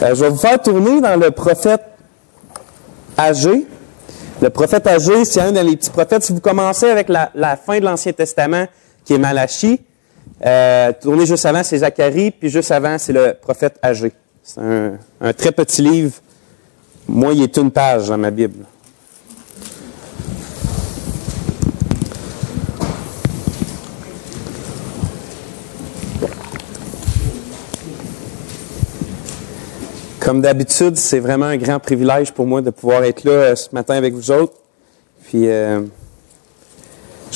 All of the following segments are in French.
Je vais vous faire tourner dans le prophète Agé. Le prophète Agé, c'est un des petits prophètes. Si vous commencez avec la fin de l'Ancien Testament, qui est Malachie, tournez juste avant, c'est Zacharie, puis juste avant, c'est le prophète Agé. C'est un très petit livre. Moi, il est une page dans ma Bible. Comme d'habitude, c'est vraiment un grand privilège pour moi de pouvoir être là ce matin avec vous autres. Puis, je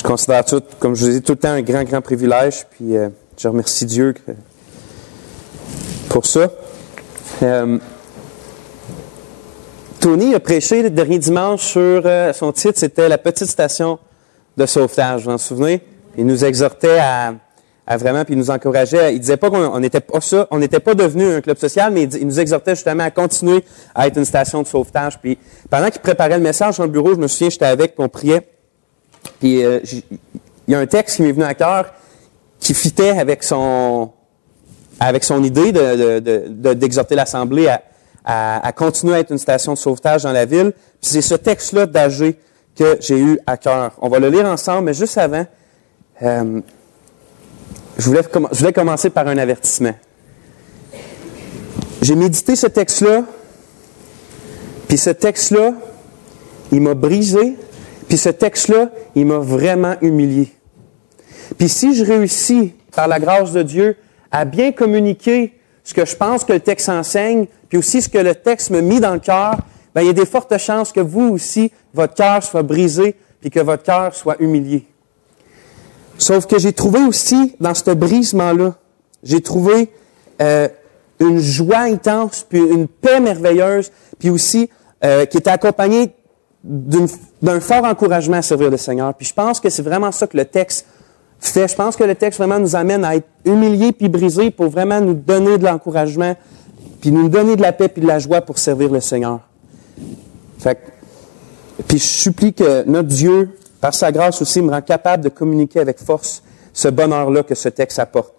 considère tout, comme je vous ai dit, tout le temps un grand privilège. Puis, je remercie Dieu pour ça. Tony a prêché le dernier dimanche sur son titre, c'était « La petite station de sauvetage ». Vous vous en souvenez? Il nous exhortait à vraiment, puis il nous encourageait. Il disait pas qu'on n'était pas ça, on n'était pas devenu un club social, mais il nous exhortait justement à continuer à être une station de sauvetage. Puis pendant qu'il préparait le message dans le bureau, je me souviens, j'étais avec, puis on priait. Puis il y a un texte qui m'est venu à cœur qui fitait avec son idée d'exhorter l'Assemblée à continuer à être une station de sauvetage dans la ville. Puis c'est ce texte-là d'Agé que j'ai eu à cœur. On va le lire ensemble, mais juste avant, je voulais commencer par un avertissement. J'ai médité ce texte-là, puis ce texte-là, il m'a brisé, puis ce texte-là, il m'a vraiment humilié. Puis si je réussis, par la grâce de Dieu, à bien communiquer ce que je pense que le texte enseigne, puis aussi ce que le texte me met dans le cœur, bien, il y a des fortes chances que vous aussi, votre cœur soit brisé, puis que votre cœur soit humilié. Sauf que j'ai trouvé aussi, dans ce brisement-là, j'ai trouvé une joie intense, puis une paix merveilleuse, puis aussi qui était accompagnée d'un fort encouragement à servir le Seigneur. Puis je pense que c'est vraiment ça que le texte fait. Je pense que le texte vraiment nous amène à être humiliés puis brisés pour vraiment nous donner de l'encouragement, puis nous donner de la paix puis de la joie pour servir le Seigneur. Puis je supplie que notre Dieu, par sa grâce aussi, me rend capable de communiquer avec force ce bonheur-là que ce texte apporte.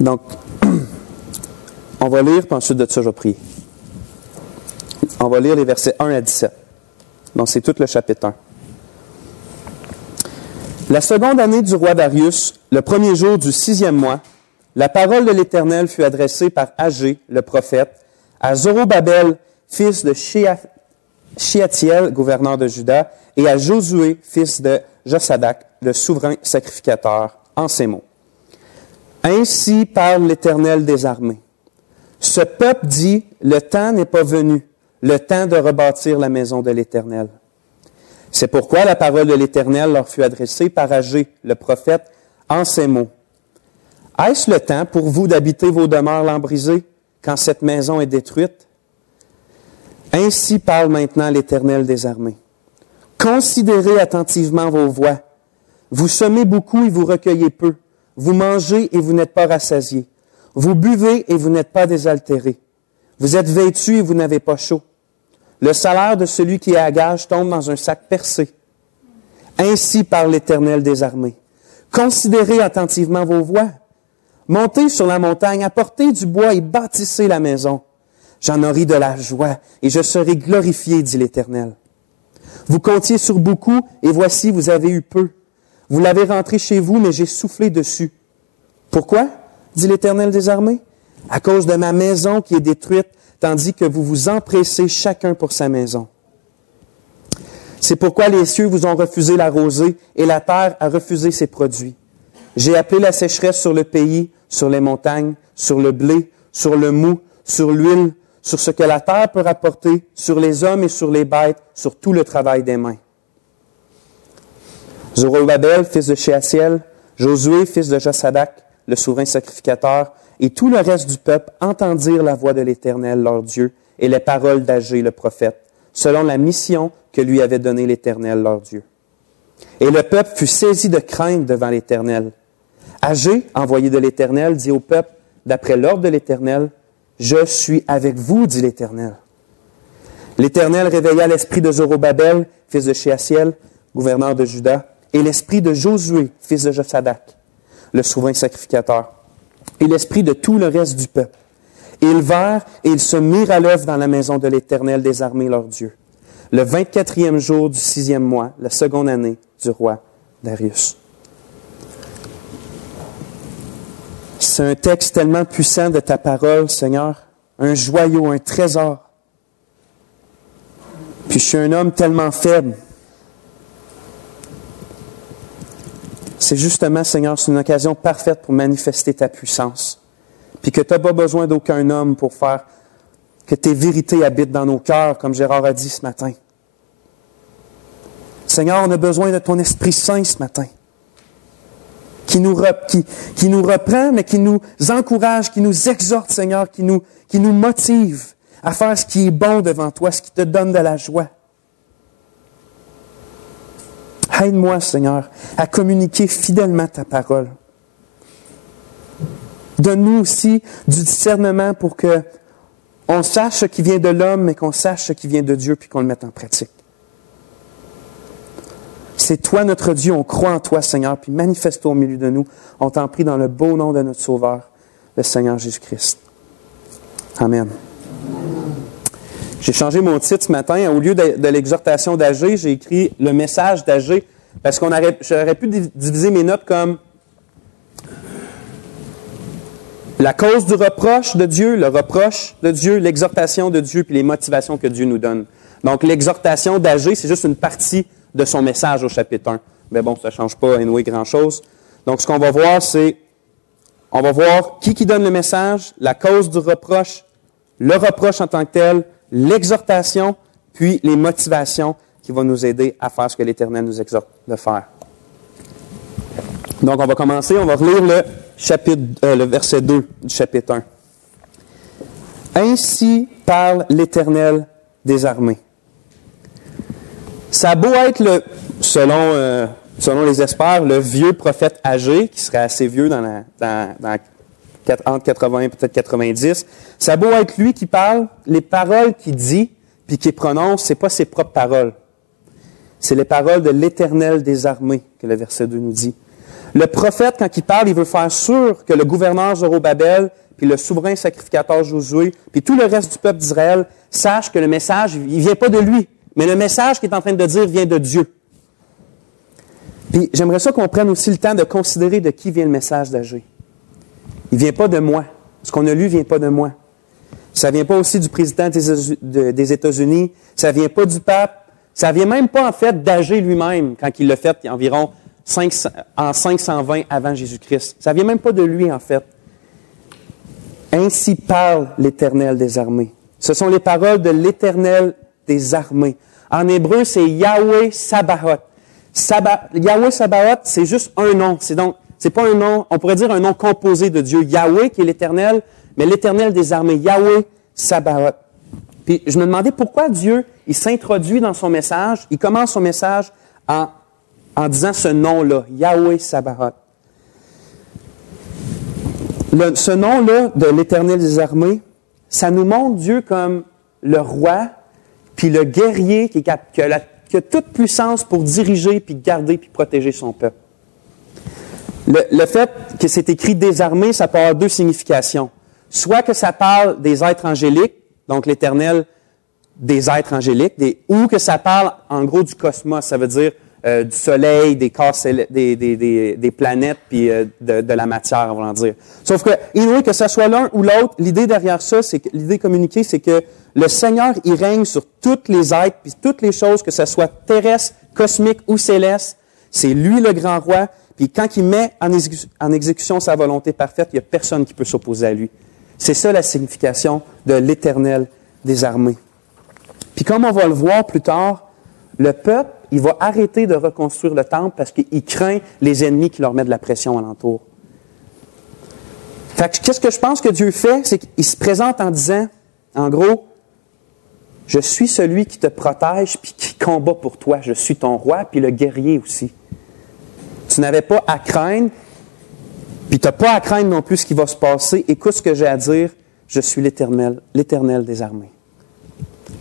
Donc, on va lire, puis ensuite de ça, je vais prier. On va lire les versets 1 à 17. Donc, c'est tout le chapitre 1. La seconde année du roi Darius, le premier jour du 6e mois, la parole de l'Éternel fut adressée par Agé, le prophète, à Zorobabel, fils de Shealtiel, gouverneur de Juda, et à Josué, fils de Josadak, le souverain sacrificateur, en ces mots. Ainsi parle l'Éternel des armées. Ce peuple dit, le temps n'est pas venu, le temps de rebâtir la maison de l'Éternel. C'est pourquoi la parole de l'Éternel leur fut adressée par Agé, le prophète, en ces mots. Est-ce le temps pour vous d'habiter vos demeures lambrisées quand cette maison est détruite? Ainsi parle maintenant l'Éternel des armées. Considérez attentivement vos voies. Vous semez beaucoup et vous recueillez peu. Vous mangez et vous n'êtes pas rassasiés. Vous buvez et vous n'êtes pas désaltérés. Vous êtes vêtus et vous n'avez pas chaud. Le salaire de celui qui est à gage tombe dans un sac percé. Ainsi parle l'Éternel des armées. Considérez attentivement vos voies. Montez sur la montagne, apportez du bois et bâtissez la maison. J'en aurai de la joie et je serai glorifié, dit l'Éternel. Vous comptiez sur beaucoup et voici, vous avez eu peu. Vous l'avez rentré chez vous, mais j'ai soufflé dessus. Pourquoi? Dit l'Éternel des armées. À cause de ma maison qui est détruite, tandis que vous vous empressez chacun pour sa maison. C'est pourquoi les cieux vous ont refusé la rosée et la terre a refusé ses produits. J'ai appelé la sécheresse sur le pays, sur les montagnes, sur le blé, sur le mou, sur l'huile, sur ce que la terre peut rapporter, sur les hommes et sur les bêtes, sur tout le travail des mains. Zorobabel, fils de Shealtiel, Josué, fils de Josadak, le souverain sacrificateur, et tout le reste du peuple entendirent la voix de l'Éternel, leur Dieu, et les paroles d'Agé, le prophète, selon la mission que lui avait donnée l'Éternel, leur Dieu. Et le peuple fut saisi de crainte devant l'Éternel. Agé, envoyé de l'Éternel, dit au peuple, d'après l'ordre de l'Éternel, « Je suis avec vous, dit l'Éternel. » L'Éternel réveilla l'esprit de Zorobabel, fils de Shealtiel, gouverneur de Juda, et l'esprit de Josué, fils de Josadak, le souverain sacrificateur. et l'esprit de tout le reste du peuple. Et ils vinrent et ils se mirent à l'œuvre dans la maison de l'Éternel des armées, leur Dieu, le 24e jour du 6e mois, la seconde année du roi Darius. C'est un texte tellement puissant de ta parole, Seigneur, un joyau, un trésor. Puis je suis un homme tellement faible. C'est justement, Seigneur, c'est une occasion parfaite pour manifester ta puissance. Puis que tu n'as pas besoin d'aucun homme pour faire que tes vérités habitent dans nos cœurs, comme Gérard a dit ce matin. Seigneur, on a besoin de ton Esprit Saint ce matin, qui nous reprend, mais qui nous encourage, qui nous exhorte, Seigneur, qui nous motive à faire ce qui est bon devant toi, ce qui te donne de la joie. Aide-moi, Seigneur, à communiquer fidèlement ta parole. Donne-nous aussi du discernement pour que on sache ce qui vient de l'homme, mais qu'on sache ce qui vient de Dieu, puis qu'on le mette en pratique. C'est toi notre Dieu, on croit en toi, Seigneur, puis manifeste-toi au milieu de nous. On t'en prie dans le beau nom de notre Sauveur, le Seigneur Jésus-Christ. Amen. J'ai changé mon titre ce matin. Au lieu de l'exhortation d'Agé, j'ai écrit le message d'Agé, parce j'aurais pu diviser mes notes comme la cause du reproche de Dieu, le reproche de Dieu, l'exhortation de Dieu, puis les motivations que Dieu nous donne. Donc, l'exhortation d'Agé, c'est juste une partie de son message au chapitre 1. Mais bon, ça ne change pas anyway grand-chose. Donc, ce qu'on va voir, c'est, on va voir qui donne le message, la cause du reproche, le reproche en tant que tel, l'exhortation, puis les motivations qui vont nous aider à faire ce que l'Éternel nous exhorte de faire. Donc, on va commencer, on va relire le verset 2 du chapitre 1. « Ainsi parle l'Éternel des armées. » Ça a beau être, selon les experts, le vieux prophète Agé, qui serait assez vieux entre 80 et peut-être 90. Ça a beau être lui qui parle, les paroles qu'il dit puis qu'il prononce, ce n'est pas ses propres paroles. C'est les paroles de l'Éternel des armées que le verset 2 nous dit. Le prophète, quand il parle, il veut faire sûr que le gouverneur Zorobabel, puis le souverain sacrificateur Josué, puis tout le reste du peuple d'Israël sache que le message, il ne vient pas de lui, mais le message qu'il est en train de dire vient de Dieu. Puis j'aimerais ça qu'on prenne aussi le temps de considérer de qui vient le message d'Agé. Il ne vient pas de moi. Ce qu'on a lu ne vient pas de moi. Ça ne vient pas aussi du président des États-Unis. Ça ne vient pas du pape. Ça ne vient même pas, en fait, d'Agé lui-même, quand il l'a fait environ en 520 avant Jésus-Christ. Ça ne vient même pas de lui, en fait. Ainsi parle l'Éternel des armées. Ce sont les paroles de l'Éternel des armées. En hébreu, c'est Yahweh Sabaoth. Yahweh Sabaoth, c'est juste un nom. C'est pas un nom, on pourrait dire un nom composé de Dieu. Yahweh, qui est l'Éternel, mais l'Éternel des armées. Yahweh Sabaoth. Puis je me demandais pourquoi Dieu, il s'introduit dans son message, il commence son message en disant ce nom-là, Yahweh Sabaoth. Ce nom-là de l'Éternel des armées, ça nous montre Dieu comme le roi, puis le guerrier qui a toute puissance pour diriger, puis garder, puis protéger son peuple. Le fait que c'est écrit des armées, ça peut avoir deux significations. Soit que ça parle des êtres angéliques, donc l'Éternel des êtres angéliques, ou que ça parle en gros du cosmos, ça veut dire du soleil, des corps des planètes, puis de la matière, on va en dire. Sauf que ce soit l'un ou l'autre, l'idée derrière ça, l'idée communiquée, c'est que le Seigneur, il règne sur toutes les êtres, puis toutes les choses, que ce soit terrestre, cosmique ou céleste. C'est lui le grand roi. Puis quand il met en exécution sa volonté parfaite, il n'y a personne qui peut s'opposer à lui. C'est ça la signification de l'Éternel des armées. Puis comme on va le voir plus tard, le peuple, il va arrêter de reconstruire le temple parce qu'il craint les ennemis qui leur mettent de la pression alentour. Fait que qu'est-ce que je pense que Dieu fait? C'est qu'il se présente en disant, en gros, je suis celui qui te protège puis qui combat pour toi. Je suis ton roi puis le guerrier aussi. Tu n'avais pas à craindre, puis tu n'as pas à craindre non plus ce qui va se passer. Écoute ce que j'ai à dire. Je suis l'Éternel des armées.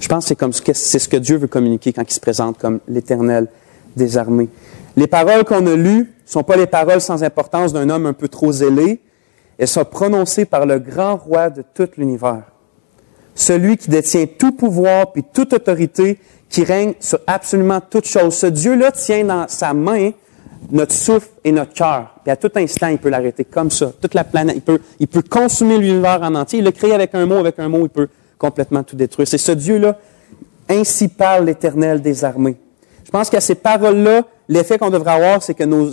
Je pense que c'est ce que Dieu veut communiquer quand il se présente comme l'Éternel des armées. Les paroles qu'on a lues ne sont pas les paroles sans importance d'un homme un peu trop zélé, elles sont prononcées par le grand roi de tout l'univers. Celui qui détient tout pouvoir puis toute autorité, qui règne sur absolument toute chose. Ce Dieu-là tient dans sa main notre souffle et notre cœur. Puis à tout instant, il peut l'arrêter comme ça. Toute la planète, il peut consumer l'univers en entier. Il l'a créé avec un mot, il peut complètement tout détruire. C'est ce Dieu-là, ainsi parle l'Éternel des armées. Je pense qu'à ces paroles-là, l'effet qu'on devrait avoir, c'est que nos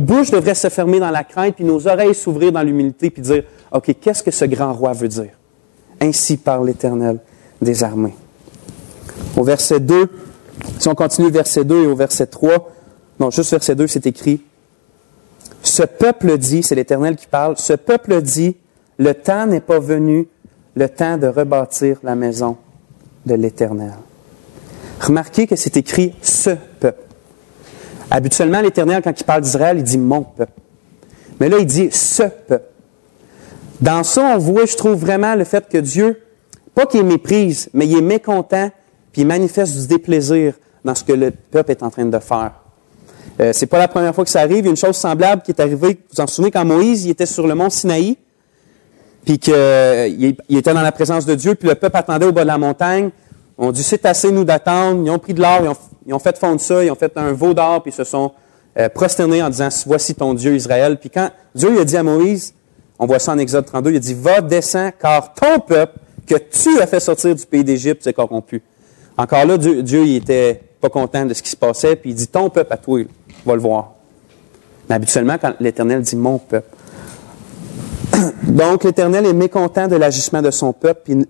bouches devraient se fermer dans la crainte, puis nos oreilles s'ouvrir dans l'humilité, puis dire, OK, qu'est-ce que ce grand roi veut dire? Ainsi parle l'Éternel des armées. Au verset 2, si on continue verset 2 et au verset 3, non, juste verset 2, c'est écrit, « Ce peuple dit, c'est l'Éternel qui parle, ce peuple dit, le temps n'est pas venu, le temps de rebâtir la maison de l'Éternel. » Remarquez que c'est écrit « ce peuple ». Habituellement, l'Éternel, quand il parle d'Israël, il dit « mon peuple ». Mais là, il dit « ce peuple ». Dans ça, on voit, je trouve vraiment le fait que Dieu, pas qu'il méprise, mais il est mécontent, puis il manifeste du déplaisir dans ce que le peuple est en train de faire. C'est pas la première fois que ça arrive. Il y a une chose semblable qui est arrivée, vous vous en souvenez, quand Moïse il était sur le mont Sinaï, puis qu'il était dans la présence de Dieu, puis le peuple attendait au bas de la montagne. On dit, c'est assez, nous, d'attendre. Ils ont pris de l'or, ils ont fait fondre ça, ils ont fait un veau d'or, puis ils se sont prosternés en disant, voici ton Dieu, Israël. Puis quand Dieu il a dit à Moïse, on voit ça en Exode 32, il a dit, va, descends, car ton peuple que tu as fait sortir du pays d'Égypte s'est corrompu. Encore là, Dieu il était pas content de ce qui se passait, puis il dit, ton peuple à toi, va le voir. Mais habituellement, quand l'Éternel dit, mon peuple. Donc, l'Éternel est mécontent de l'agissement de son peuple, puis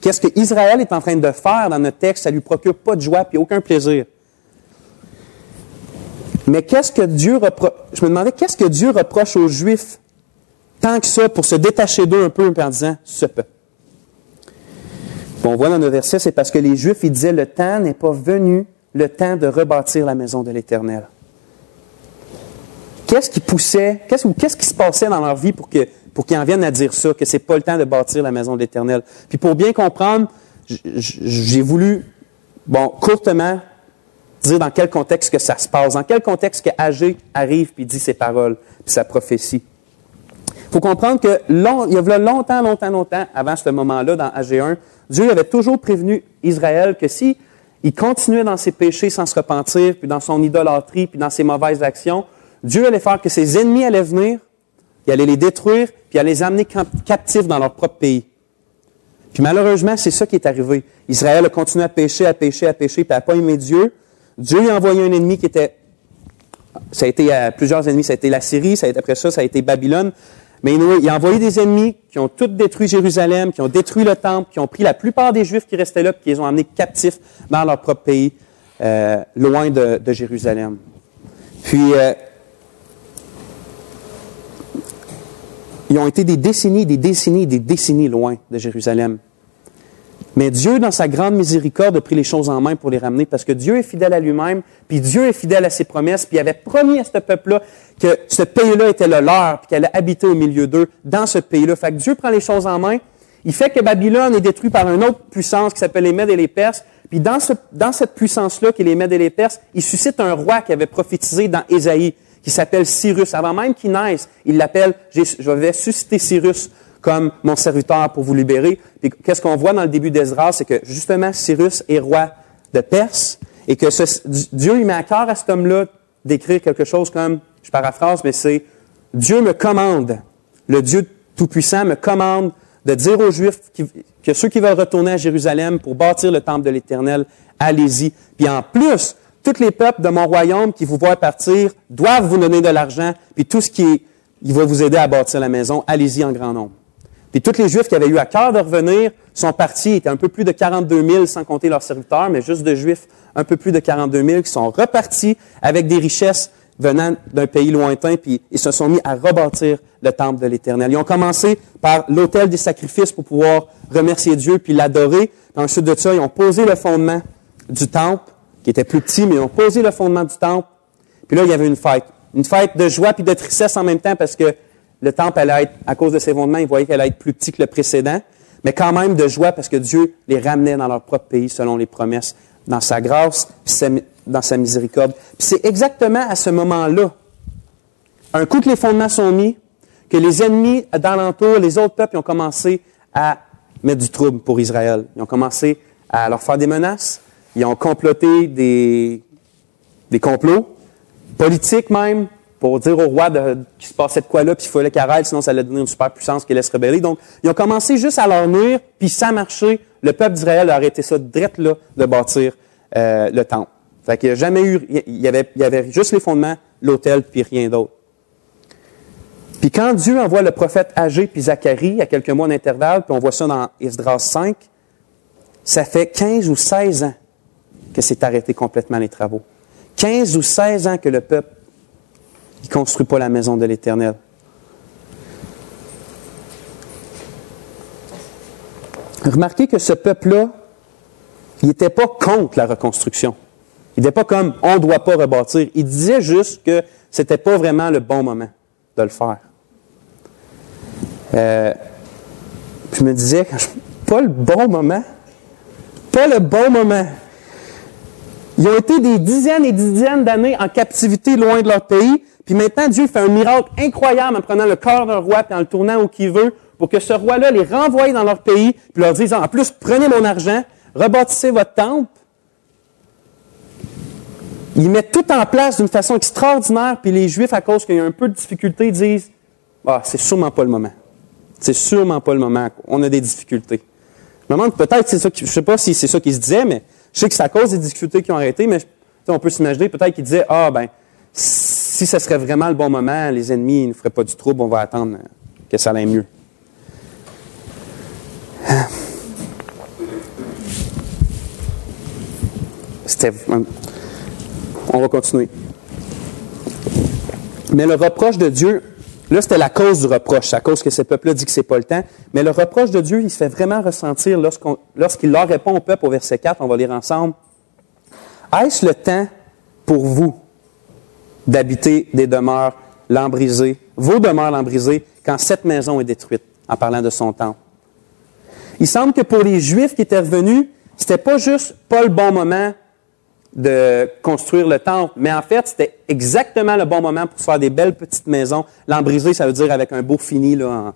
qu'est-ce qu'Israël est en train de faire dans notre texte, ça ne lui procure pas de joie, puis aucun plaisir. Mais qu'est-ce que Dieu reproche? Je me demandais, qu'est-ce que Dieu reproche aux Juifs tant que ça, pour se détacher d'eux un peu en disant, ce peuple. Bon, on voit dans nos versets, c'est parce que les Juifs, ils disaient, le temps n'est pas venu, le temps de rebâtir la maison de l'Éternel. Qu'est-ce qui poussait, qu'est-ce qui se passait dans leur vie pour qu'ils en viennent à dire ça, que ce n'est pas le temps de bâtir la maison de l'Éternel? Puis pour bien comprendre, j'ai voulu, courtement, dire dans quel contexte que ça se passe, dans quel contexte que Agé arrive puis dit ses paroles, puis sa prophétie. Il faut comprendre que il y a longtemps avant ce moment-là, dans Agé 1, Dieu avait toujours prévenu Israël que si il continuait dans ses péchés sans se repentir, puis dans son idolâtrie, puis dans ses mauvaises actions, Dieu allait faire que ses ennemis allaient venir, il allait les détruire, puis il allait les amener captifs dans leur propre pays. Puis malheureusement, c'est ça qui est arrivé. Israël a continué à pécher, puis à n'a pas aimé Dieu. Dieu lui a envoyé un ennemi qui était... Ça a été plusieurs ennemis. Ça a été la Syrie, après ça a été Babylone. Mais il a envoyé des ennemis qui ont tous détruit Jérusalem, qui ont détruit le temple, qui ont pris la plupart des Juifs qui restaient là, puis qui les ont amenés captifs dans leur propre pays, loin de Jérusalem. Puis, ils ont été des décennies loin de Jérusalem. Mais Dieu, dans sa grande miséricorde, a pris les choses en main pour les ramener parce que Dieu est fidèle à lui-même, puis Dieu est fidèle à ses promesses, puis il avait promis à ce peuple-là que ce pays-là était le leur, puis qu'elle allait habiter au milieu d'eux, dans ce pays-là. Fait que Dieu prend les choses en main. Il fait que Babylone est détruite par une autre puissance qui s'appelle les Mèdes et les Perses. Puis dans cette puissance-là, qui est les Mèdes et les Perses, il suscite un roi qui avait prophétisé dans Ésaïe, qui s'appelle Cyrus. Avant même qu'il naisse, il l'appelle « Je vais susciter Cyrus comme mon serviteur pour vous libérer ». Puis qu'est-ce qu'on voit dans le début d'Esdras, c'est que justement Cyrus est roi de Perse et que Dieu il met à cœur à cet homme-là d'écrire quelque chose comme, je paraphrase, mais c'est « Dieu me commande, le Dieu Tout-Puissant me commande de dire aux Juifs que ceux qui veulent retourner à Jérusalem pour bâtir le temple de l'Éternel, allez-y. Puis en plus, tous les peuples de mon royaume qui vous voient partir doivent vous donner de l'argent, puis tout ce il va vous aider à bâtir la maison, allez-y en grand nombre. » Puis tous les Juifs qui avaient eu à cœur de revenir sont partis, il était un peu plus de 42 000, sans compter leurs serviteurs, mais juste de Juifs, un peu plus de 42 000, qui sont repartis avec des richesses venant d'un pays lointain, puis ils se sont mis à rebâtir le temple de l'Éternel. Ils ont commencé par l'autel des sacrifices pour pouvoir remercier Dieu puis l'adorer. Ensuite de ça, ils ont posé le fondement du temple, qui était plus petit, mais ils ont posé le fondement du temple. Puis là, il y avait une fête de joie puis de tristesse en même temps, parce que le temple allait être, à cause de ses fondements, ils voyaient qu'elle allait être plus petit que le précédent, mais quand même de joie parce que Dieu les ramenait dans leur propre pays selon les promesses, dans sa grâce, puis dans sa miséricorde. Puis c'est exactement à ce moment-là, un coup que les fondements sont mis, que les ennemis d'alentour, les autres peuples, ils ont commencé à mettre du trouble pour Israël. Ils ont commencé à leur faire des menaces. Ils ont comploté des complots, politiques même, pour dire au roi qu'il se passait de quoi là, puis il fallait qu'il arrête, sinon ça allait devenir une superpuissance qui allait se rebeller. Donc, ils ont commencé juste à leur nuire, puis ça a marché. Le peuple d'Israël a arrêté ça direct là de bâtir le temple. Fait qu'il n'y a jamais eu, il y avait juste les fondements, l'autel, puis rien d'autre. Puis quand Dieu envoie le prophète Agé puis Zacharie, à quelques mois d'intervalle, puis on voit ça dans Esdras 5, ça fait 15 ou 16 ans que c'est arrêté complètement les travaux. 15 ou 16 ans que le peuple ne construit pas la maison de l'Éternel. Remarquez que ce peuple-là, il n'était pas contre la reconstruction. Il n'était pas comme « on ne doit pas rebâtir ». Il disait juste que ce n'était pas vraiment le bon moment de le faire. Je me disais, pas le bon moment. Pas le bon moment. Ils ont été des dizaines et des dizaines d'années en captivité loin de leur pays. Puis maintenant, Dieu fait un miracle incroyable en prenant le corps d'un roi et en le tournant où qu'il veut pour que ce roi-là les renvoie dans leur pays puis leur dise, en plus, prenez mon argent, rebâtissez votre temple. Ils mettent tout en place d'une façon extraordinaire, puis les Juifs, à cause qu'il y a un peu de difficulté, disent « Ah, c'est sûrement pas le moment. C'est sûrement pas le moment. On a des difficultés. » Je me demande peut-être, je ne sais pas si c'est ça qu'ils se disaient, mais je sais que c'est à cause des difficultés qu'ils ont arrêté, mais on peut s'imaginer peut-être qu'ils disaient « Ah, ben, si ce serait vraiment le bon moment, les ennemis ne feraient pas du trouble, on va attendre que ça aille mieux. » On va continuer. Mais le reproche de Dieu, là, c'était la cause du reproche. C'est à cause que ce peuple-là dit que c'est pas le temps. Mais le reproche de Dieu, il se fait vraiment ressentir lorsqu'il leur répond au peuple au verset 4. On va lire ensemble. « Est-ce le temps pour vous d'habiter des demeures lambrisées, vos demeures lambrisées, quand cette maison est détruite? » En parlant de son temple. Il semble que pour les Juifs qui étaient revenus, c'était pas juste pas le bon moment de construire le temple, mais en fait, c'était exactement le bon moment pour se faire des belles petites maisons. Lambrisées, ça veut dire avec un beau fini là,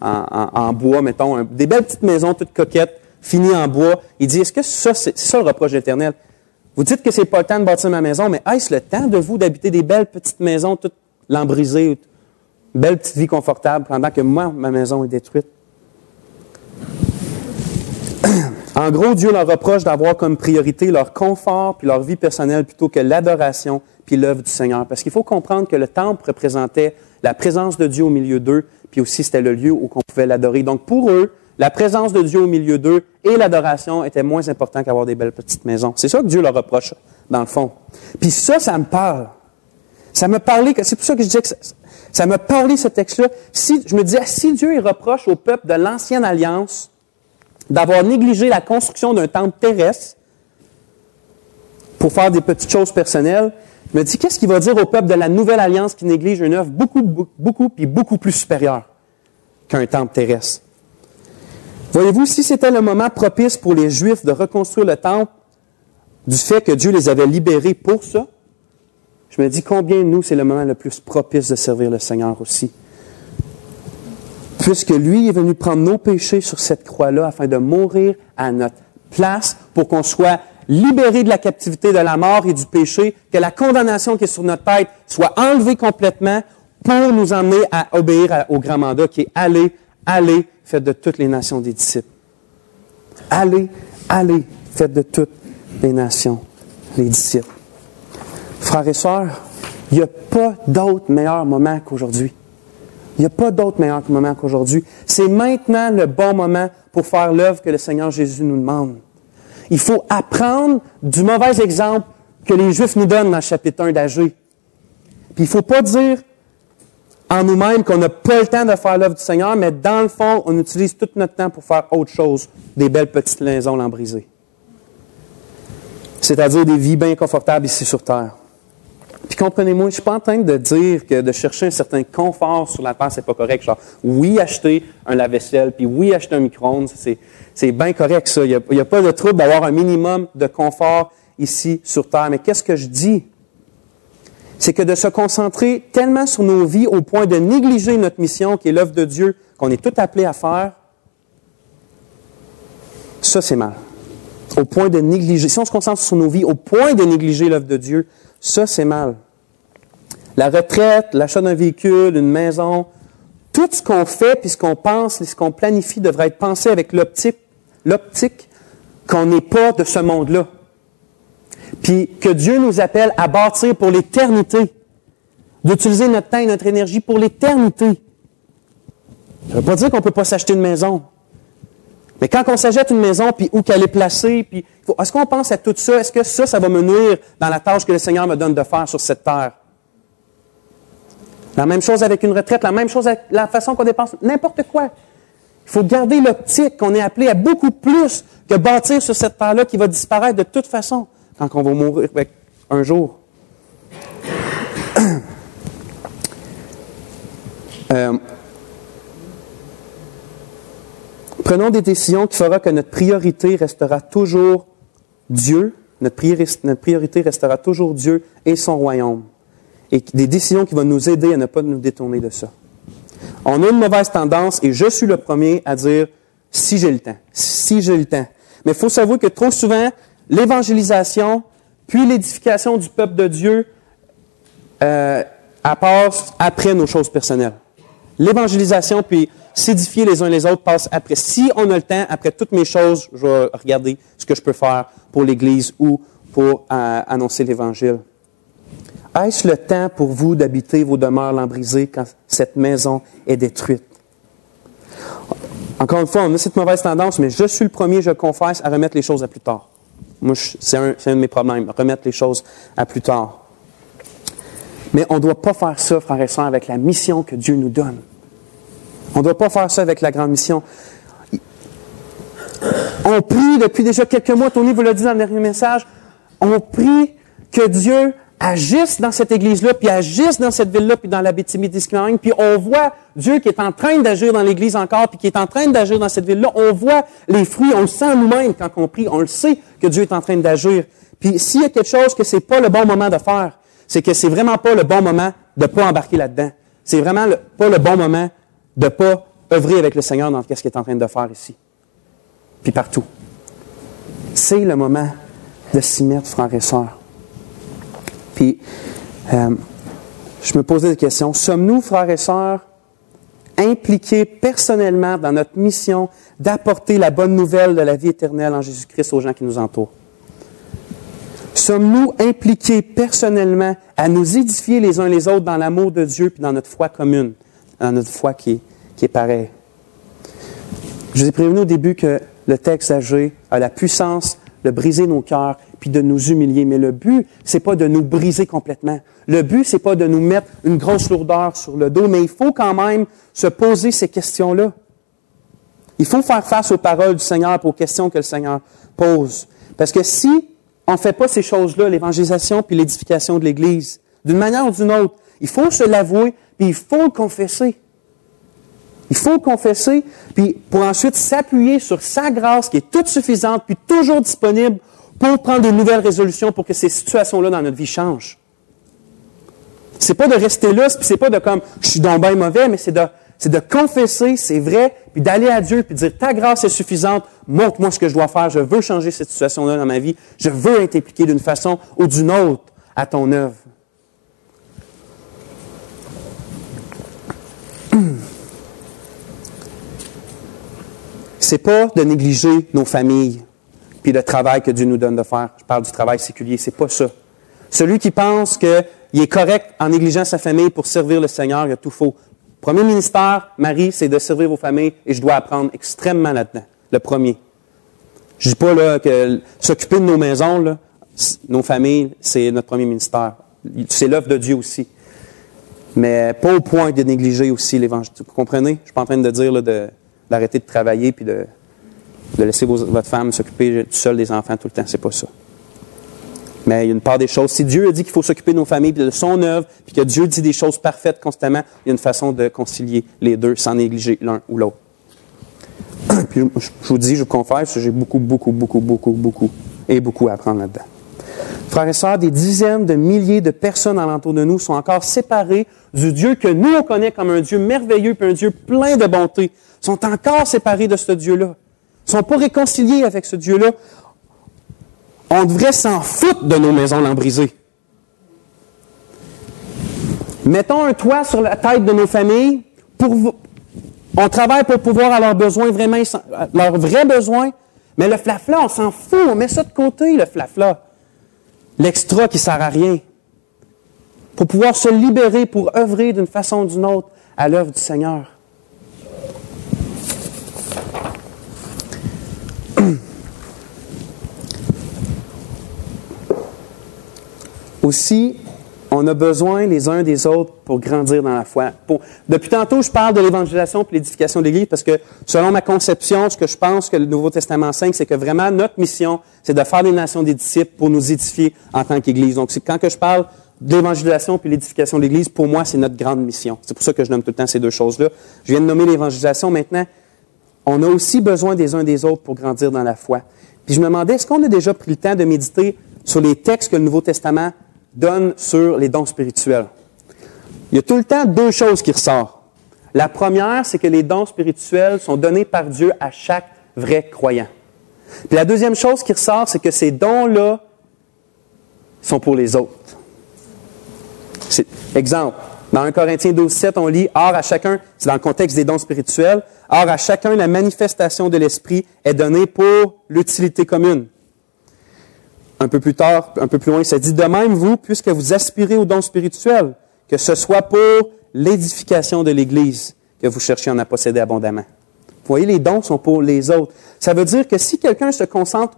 en bois, mettons, des belles petites maisons toutes coquettes, finies en bois. Il dit, est-ce que ça, c'est ça le reproche de l'Éternel? Vous dites que c'est pas le temps de bâtir ma maison, mais est-ce le temps de vous d'habiter des belles petites maisons toutes lambrisées, une belle petite vie confortable, pendant que moi, ma maison est détruite? En gros, Dieu leur reproche d'avoir comme priorité leur confort puis leur vie personnelle plutôt que l'adoration puis l'œuvre du Seigneur. Parce qu'il faut comprendre que le temple représentait la présence de Dieu au milieu d'eux, puis aussi c'était le lieu où on pouvait l'adorer. Donc pour eux, la présence de Dieu au milieu d'eux et l'adoration étaient moins importants qu'avoir des belles petites maisons. C'est ça que Dieu leur reproche, dans le fond. Puis ça me parle. Ça me parlait, c'est pour ça que je disais que ça me parlait ce texte-là. Je me disais, si Dieu il reproche au peuple de l'Ancienne Alliance d'avoir négligé la construction d'un temple terrestre pour faire des petites choses personnelles, je me dis, qu'est-ce qu'il va dire au peuple de la Nouvelle Alliance qui néglige une œuvre beaucoup plus supérieure qu'un temple terrestre? Voyez-vous, si c'était le moment propice pour les Juifs de reconstruire le temple, du fait que Dieu les avait libérés pour ça, je me dis, combien nous, c'est le moment le plus propice de servir le Seigneur aussi? Puisque lui est venu prendre nos péchés sur cette croix-là afin de mourir à notre place pour qu'on soit libérés de la captivité de la mort et du péché, que la condamnation qui est sur notre tête soit enlevée complètement pour nous emmener à obéir au grand mandat qui est « Allez, allez, faites de toutes les nations des disciples. » Allez, allez, faites de toutes les nations les disciples. Frères et sœurs, il n'y a pas d'autre meilleur moment qu'aujourd'hui. Il n'y a pas d'autre meilleur moment qu'aujourd'hui. C'est maintenant le bon moment pour faire l'œuvre que le Seigneur Jésus nous demande. Il faut apprendre du mauvais exemple que les Juifs nous donnent dans le chapitre 1 d'Agé. Puis il ne faut pas dire en nous-mêmes qu'on n'a pas le temps de faire l'œuvre du Seigneur, mais dans le fond, on utilise tout notre temps pour faire autre chose, des belles petites maisons lambrisées. C'est-à-dire des vies bien confortables ici sur terre. Puis comprenez-moi, je ne suis pas en train de dire que de chercher un certain confort sur la terre, c'est pas correct. Genre, oui, acheter un lave-vaisselle, puis oui, acheter un micro-ondes, c'est bien correct ça. Il n'y a pas de trouble d'avoir un minimum de confort ici sur terre. Mais qu'est-ce que je dis? c'est que de se concentrer tellement sur nos vies au point de négliger notre mission, qui est l'œuvre de Dieu, qu'on est tout appelé à faire, ça c'est mal. Au point de négliger. Si on se concentre sur nos vies au point de négliger l'œuvre de Dieu, ça c'est mal. La retraite, l'achat d'un véhicule, une maison, tout ce qu'on fait puis ce qu'on pense et ce qu'on planifie devrait être pensé avec l'optique qu'on n'est pas de ce monde-là. Puis que Dieu nous appelle à bâtir pour l'éternité, d'utiliser notre temps et notre énergie pour l'éternité. Ça ne veut pas dire qu'on ne peut pas s'acheter une maison. Mais quand on s'achète une maison, puis où qu'elle est placée, puis est-ce qu'on pense à tout ça? Est-ce que ça va me nuire dans la tâche que le Seigneur me donne de faire sur cette terre? La même chose avec une retraite, la même chose avec la façon qu'on dépense, n'importe quoi. Il faut garder l'optique qu'on est appelé à beaucoup plus que bâtir sur cette terre-là qui va disparaître de toute façon quand on va mourir un jour. Prenons des décisions qui feront que notre priorité restera toujours Dieu, notre priorité restera toujours Dieu et son royaume. Et des décisions qui vont nous aider à ne pas nous détourner de ça. On a une mauvaise tendance, et je suis le premier à dire « si j'ai le temps ». Mais il faut savoir que trop souvent, l'évangélisation, puis l'édification du peuple de Dieu, passe après nos choses personnelles. L'évangélisation, puis s'édifier les uns les autres, passe après. Si on a le temps, après toutes mes choses, je vais regarder ce que je peux faire pour l'Église ou pour annoncer l'Évangile. Est-ce le temps pour vous d'habiter vos demeures lambrisées quand cette maison est détruite? Encore une fois, on a cette mauvaise tendance, mais je suis le premier, je confesse, à remettre les choses à plus tard. Moi, c'est un de mes problèmes, remettre les choses à plus tard. Mais on ne doit pas faire ça, frères et sœurs, avec la mission que Dieu nous donne. On ne doit pas faire ça avec la grande mission. On prie depuis déjà quelques mois, Tony vous l'a dit dans le dernier message, on prie que Dieu agisse dans cette église-là, puis agisse dans cette ville-là, puis dans l'Abitibi-Témiscamingue, puis on voit Dieu qui est en train d'agir dans l'église encore, puis qui est en train d'agir dans cette ville-là. On voit les fruits, on le sent nous-mêmes quand on prie, on le sait que Dieu est en train d'agir. Puis s'il y a quelque chose que c'est pas le bon moment de faire, c'est que c'est vraiment pas le bon moment de pas embarquer là-dedans. C'est vraiment pas le bon moment de pas œuvrer avec le Seigneur dans ce qu'il est en train de faire ici, puis partout. C'est le moment de s'y mettre, frères et sœurs. Puis, je me posais des questions. Sommes-nous, frères et sœurs, impliqués personnellement dans notre mission d'apporter la bonne nouvelle de la vie éternelle en Jésus-Christ aux gens qui nous entourent? Sommes-nous impliqués personnellement à nous édifier les uns les autres dans l'amour de Dieu puis dans notre foi commune, dans notre foi qui est pareille? Je vous ai prévenu au début que le texte Agé a la puissance de briser nos cœurs puis de nous humilier. Mais le but, c'est pas de nous briser complètement. Le but, c'est pas de nous mettre une grosse lourdeur sur le dos, mais il faut quand même se poser ces questions-là. Il faut faire face aux paroles du Seigneur, aux questions que le Seigneur pose. Parce que si on ne fait pas ces choses-là, l'évangélisation puis l'édification de l'Église, d'une manière ou d'une autre, il faut se l'avouer, puis il faut le confesser. Il faut le confesser, puis pour ensuite s'appuyer sur sa grâce qui est toute suffisante, puis toujours disponible pour prendre de nouvelles résolutions pour que ces situations-là dans notre vie changent. C'est pas de rester là, puis c'est pas de comme « je suis donc bien mauvais », mais c'est de confesser, c'est vrai, puis d'aller à Dieu, puis de dire « ta grâce est suffisante, montre-moi ce que je dois faire, je veux changer cette situation-là dans ma vie, je veux être impliqué d'une façon ou d'une autre à ton œuvre. » C'est pas de négliger nos familles puis le travail que Dieu nous donne de faire. Je parle du travail séculier, c'est pas ça. Celui qui pense qu'il est correct en négligeant sa famille pour servir le Seigneur, il a tout faux. Premier ministère, Marie, c'est de servir vos familles et je dois apprendre extrêmement là-dedans. Le premier. Je dis pas là que s'occuper de nos maisons, là, nos familles, c'est notre premier ministère. C'est l'œuvre de Dieu aussi. Mais pas au point de négliger aussi l'Évangile. Vous comprenez? Je ne suis pas en train de dire là, d'arrêter de travailler puis de laisser votre femme s'occuper tout seul des enfants tout le temps. C'est pas ça. Mais il y a une part des choses. Si Dieu a dit qu'il faut s'occuper de nos familles et de son œuvre, puis que Dieu dit des choses parfaites constamment, il y a une façon de concilier les deux sans négliger l'un ou l'autre. Puis je vous dis, je vous confesse, j'ai beaucoup à apprendre là-dedans. frères et sœurs, des dizaines de milliers de personnes alentour de nous sont encore séparées du Dieu que nous, on connaît comme un Dieu merveilleux et un Dieu plein de bonté. Ils sont encore séparés de ce Dieu-là. Ils ne sont pas réconciliés avec ce Dieu-là. On devrait s'en foutre de nos maisons lambrisées. Mettons un toit sur la tête de nos familles. On travaille pour pouvoir à leurs besoins, vraiment, leurs vrais besoins. Mais le flafla, on s'en fout. On met ça de côté, le flafla. L'extra qui ne sert à rien. Pour pouvoir se libérer, pour œuvrer d'une façon ou d'une autre à l'œuvre du Seigneur. Aussi, on a besoin les uns des autres pour grandir dans la foi. Depuis tantôt, je parle de l'évangélisation et l'édification de l'Église parce que, selon ma conception, ce que je pense que le Nouveau Testament enseigne, c'est que vraiment notre mission, c'est de faire des nations des disciples pour nous édifier en tant qu'Église. Donc, quand que je parle de l'évangélisation et l'édification de l'Église, pour moi, c'est notre grande mission. C'est pour ça que je nomme tout le temps ces deux choses-là. Je viens de nommer l'évangélisation. Maintenant, on a aussi besoin des uns des autres pour grandir dans la foi. Puis je me demandais, est-ce qu'on a déjà pris le temps de méditer sur les textes que le Nouveau Testament donne sur les dons spirituels? Il y a tout le temps deux choses qui ressortent. La première, c'est que les dons spirituels sont donnés par Dieu à chaque vrai croyant. Puis la deuxième chose qui ressort, c'est que ces dons-là sont pour les autres. Exemple, dans 1 Corinthiens 12:7, on lit « Or à chacun », c'est dans le contexte des dons spirituels, « Or à chacun la manifestation de l'Esprit est donnée pour l'utilité commune. » Un peu plus tard, un peu plus loin, ça dit « De même, vous, puisque vous aspirez aux dons spirituels, que ce soit pour l'édification de l'Église que vous cherchez à en posséder abondamment. » Vous voyez, les dons sont pour les autres. Ça veut dire que si quelqu'un se concentre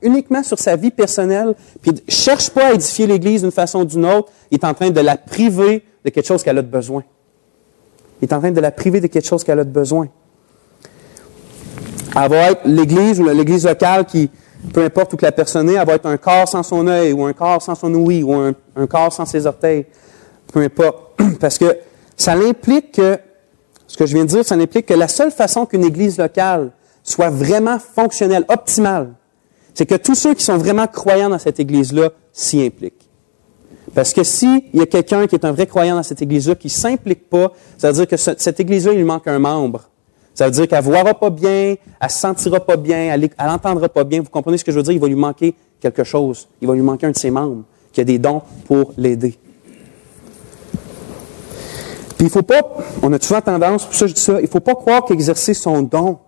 uniquement sur sa vie personnelle, puis ne cherche pas à édifier l'Église d'une façon ou d'une autre, il est en train de la priver de quelque chose qu'elle a de besoin. Il est en train de la priver de quelque chose qu'elle a de besoin. Elle va être l'Église ou l'Église locale qui, peu importe où que la personne est, elle va être un corps sans son œil, ou un corps sans son ouïe, ou un corps sans ses orteils. Peu importe. Parce que ça implique que, ce que je viens de dire, ça implique que la seule façon qu'une Église locale soit vraiment fonctionnelle, optimale, c'est que tous ceux qui sont vraiment croyants dans cette Église-là s'y impliquent. Parce que s'il y a quelqu'un qui est un vrai croyant dans cette Église-là qui ne s'implique pas, ça veut dire que cette Église-là, il lui manque un membre. Ça veut dire qu'elle ne verra pas bien, elle ne se sentira pas bien, elle n'entendra pas bien. Vous comprenez ce que je veux dire? Il va lui manquer quelque chose. Il va lui manquer un de ses membres qui a des dons pour l'aider. Puis il ne faut pas, on a souvent tendance, pour ça je dis ça, il ne faut pas croire qu'exercer son don,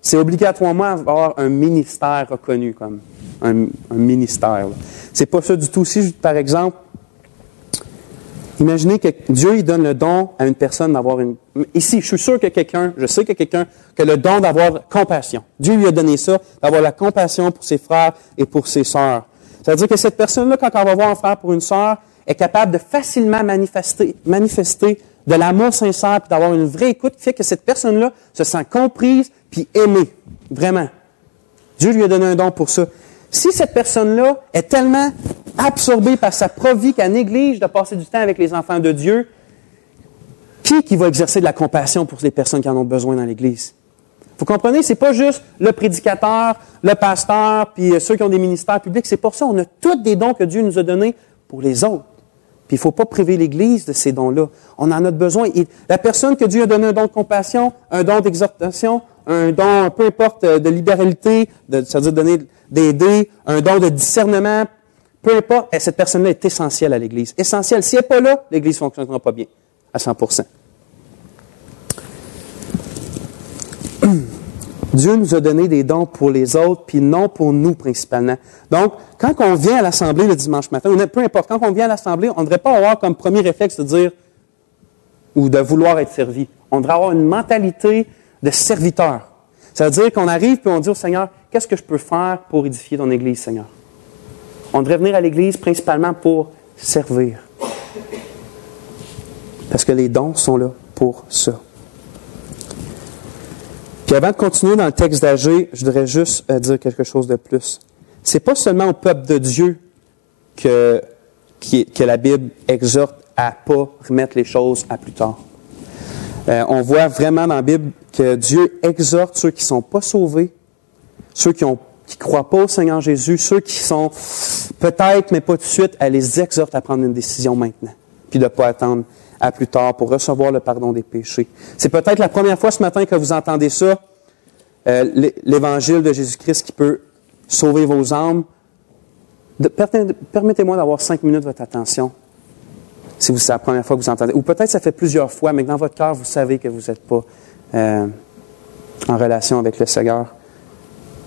c'est obligatoirement avoir un ministère reconnu comme un ministère. C'est pas ça du tout. Si, par exemple, imaginez que Dieu il donne le don à une personne d'avoir une... Ici, je suis sûr que je sais que quelqu'un qui a le don d'avoir compassion. Dieu lui a donné ça, d'avoir la compassion pour ses frères et pour ses sœurs. Ça veut dire que cette personne-là, quand on va voir un frère pour une sœur, est capable de facilement manifester de l'amour sincère, puis d'avoir une vraie écoute qui fait que cette personne-là se sent comprise puis aimée. Vraiment. Dieu lui a donné un don pour ça. Si cette personne-là est tellement absorbée par sa propre vie qu'elle néglige de passer du temps avec les enfants de Dieu, qui va exercer de la compassion pour les personnes qui en ont besoin dans l'Église? Vous comprenez? C'est pas juste le prédicateur, le pasteur, puis ceux qui ont des ministères publics. C'est pour ça qu'on a tous des dons que Dieu nous a donnés pour les autres. Puis il ne faut pas priver l'Église de ces dons-là. On en a besoin. Et la personne que Dieu a donné un don de compassion, un don d'exhortation, un don, peu importe, de libéralité, c'est-à-dire d'aider, un don de discernement, peu importe, cette personne-là est essentielle à l'Église. Essentielle. Si elle n'est pas là, l'Église ne fonctionnera pas bien, à 100%. Dieu nous a donné des dons pour les autres, puis non pour nous principalement. Donc, quand on vient à l'Assemblée le dimanche matin, peu importe, quand on vient à l'Assemblée, on ne devrait pas avoir comme premier réflexe de dire ou de vouloir être servi. On devrait avoir une mentalité de serviteur. Ça veut dire qu'on arrive et on dit au Seigneur, qu'est-ce que je peux faire pour édifier ton Église, Seigneur? On devrait venir à l'Église principalement pour servir. Parce que les dons sont là pour ça. Puis avant de continuer dans le texte d'Agé, je voudrais juste dire quelque chose de plus. C'est pas seulement au peuple de Dieu que la Bible exhorte à ne pas remettre les choses à plus tard. On voit vraiment dans la Bible que Dieu exhorte ceux qui ne sont pas sauvés, ceux qui qui ne croient pas au Seigneur Jésus, ceux qui sont peut-être, mais pas tout de suite, elle les exhorte à prendre une décision maintenant, puis de ne pas attendre à plus tard pour recevoir le pardon des péchés. C'est peut-être la première fois ce matin que vous entendez ça, l'Évangile de Jésus-Christ qui peut sauver vos âmes. Permettez-moi d'avoir 5 minutes de votre attention, si c'est la première fois que vous entendez. Ou peut-être ça fait plusieurs fois, mais que dans votre cœur, vous savez que vous n'êtes pas en relation avec le Seigneur.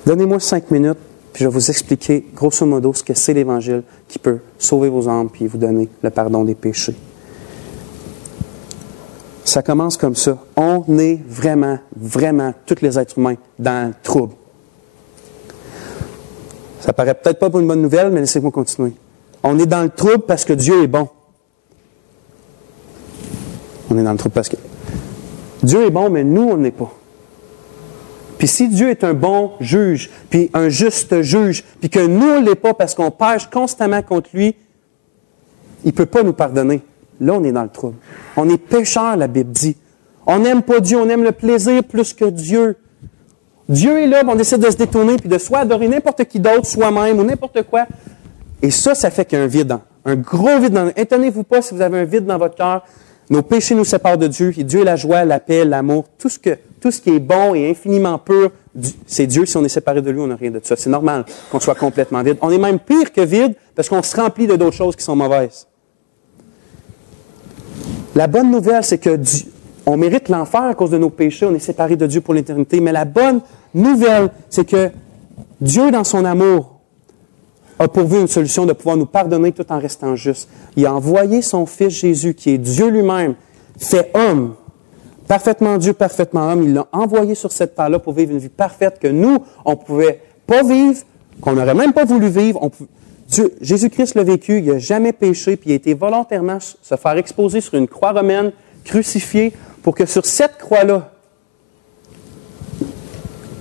Donnez-moi 5 minutes, puis je vais vous expliquer, grosso modo, ce que c'est l'Évangile qui peut sauver vos âmes puis vous donner le pardon des péchés. Ça commence comme ça. On est vraiment, vraiment, tous les êtres humains, dans le trouble. Ça paraît peut-être pas pour une bonne nouvelle, mais laissez-moi continuer. On est dans le trouble parce que Dieu est bon. On est dans le trouble parce que Dieu est bon, mais nous, on n'est pas. Puis si Dieu est un bon juge, puis un juste juge, puis que nous, on ne l'est pas parce qu'on pêche constamment contre lui, il ne peut pas nous pardonner. Là, on est dans le trouble. On est pécheurs, la Bible dit. On n'aime pas Dieu, on aime le plaisir plus que Dieu. Dieu est là, on décide de se détourner, puis de soit adorer n'importe qui d'autre, soi-même, ou n'importe quoi. Et ça fait qu'il y a un vide, un gros vide dans. Étonnez-vous pas si vous avez un vide dans votre cœur. Nos péchés nous séparent de Dieu, et Dieu est la joie, la paix, l'amour, tout ce qui est bon et infiniment pur, c'est Dieu. Si on est séparé de lui, on n'a rien de ça. C'est normal qu'on soit complètement vide. On est même pire que vide, parce qu'on se remplit de d'autres choses qui sont mauvaises. La bonne nouvelle, c'est que on mérite l'enfer à cause de nos péchés, on est séparés de Dieu pour l'éternité. Mais la bonne nouvelle, c'est que Dieu, dans son amour, a pourvu une solution de pouvoir nous pardonner tout en restant juste. Il a envoyé son Fils Jésus, qui est Dieu lui-même, fait homme, parfaitement Dieu, parfaitement homme. Il l'a envoyé sur cette terre-là pour vivre une vie parfaite que nous, on ne pouvait pas vivre, qu'on n'aurait même pas voulu vivre. Jésus-Christ l'a vécu, il n'a jamais péché, puis il a été volontairement se faire exposer sur une croix romaine, crucifié, pour que sur cette croix-là,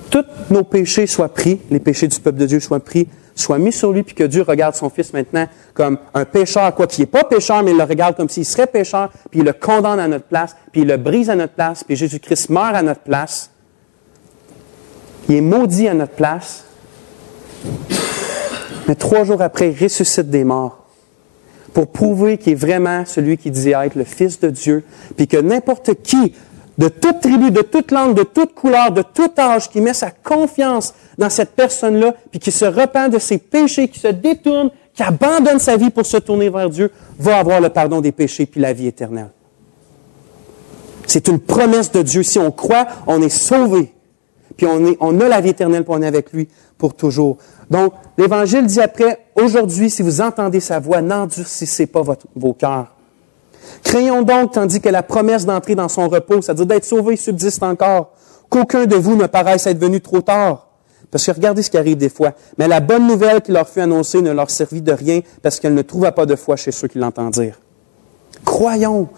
tous nos péchés soient pris, les péchés du peuple de Dieu soient pris, soient mis sur lui, puis que Dieu regarde son Fils maintenant comme un pécheur, quoi, qui n'est pas pécheur, mais il le regarde comme s'il serait pécheur, puis il le condamne à notre place, puis il le brise à notre place, puis Jésus-Christ meurt à notre place. Il est maudit à notre place. Mais 3 jours après, il ressuscite des morts pour prouver qu'il est vraiment celui qui dit être le Fils de Dieu, puis que n'importe qui, de toute tribu, de toute langue, de toute couleur, de tout âge, qui met sa confiance dans cette personne-là, puis qui se repent de ses péchés, qui se détourne, qui abandonne sa vie pour se tourner vers Dieu, va avoir le pardon des péchés puis la vie éternelle. C'est une promesse de Dieu. Si on croit, on est sauvé. Puis on a la vie éternelle, puis on est avec lui pour toujours. Donc, l'Évangile dit après, aujourd'hui, si vous entendez sa voix, n'endurcissez pas vos cœurs. Craignons donc, tandis que la promesse d'entrer dans son repos, c'est-à-dire d'être sauvé, subsiste encore, qu'aucun de vous ne paraisse être venu trop tard. Parce que regardez ce qui arrive des fois. Mais la bonne nouvelle qui leur fut annoncée ne leur servit de rien parce qu'elle ne trouva pas de foi chez ceux qui l'entendirent. Croyons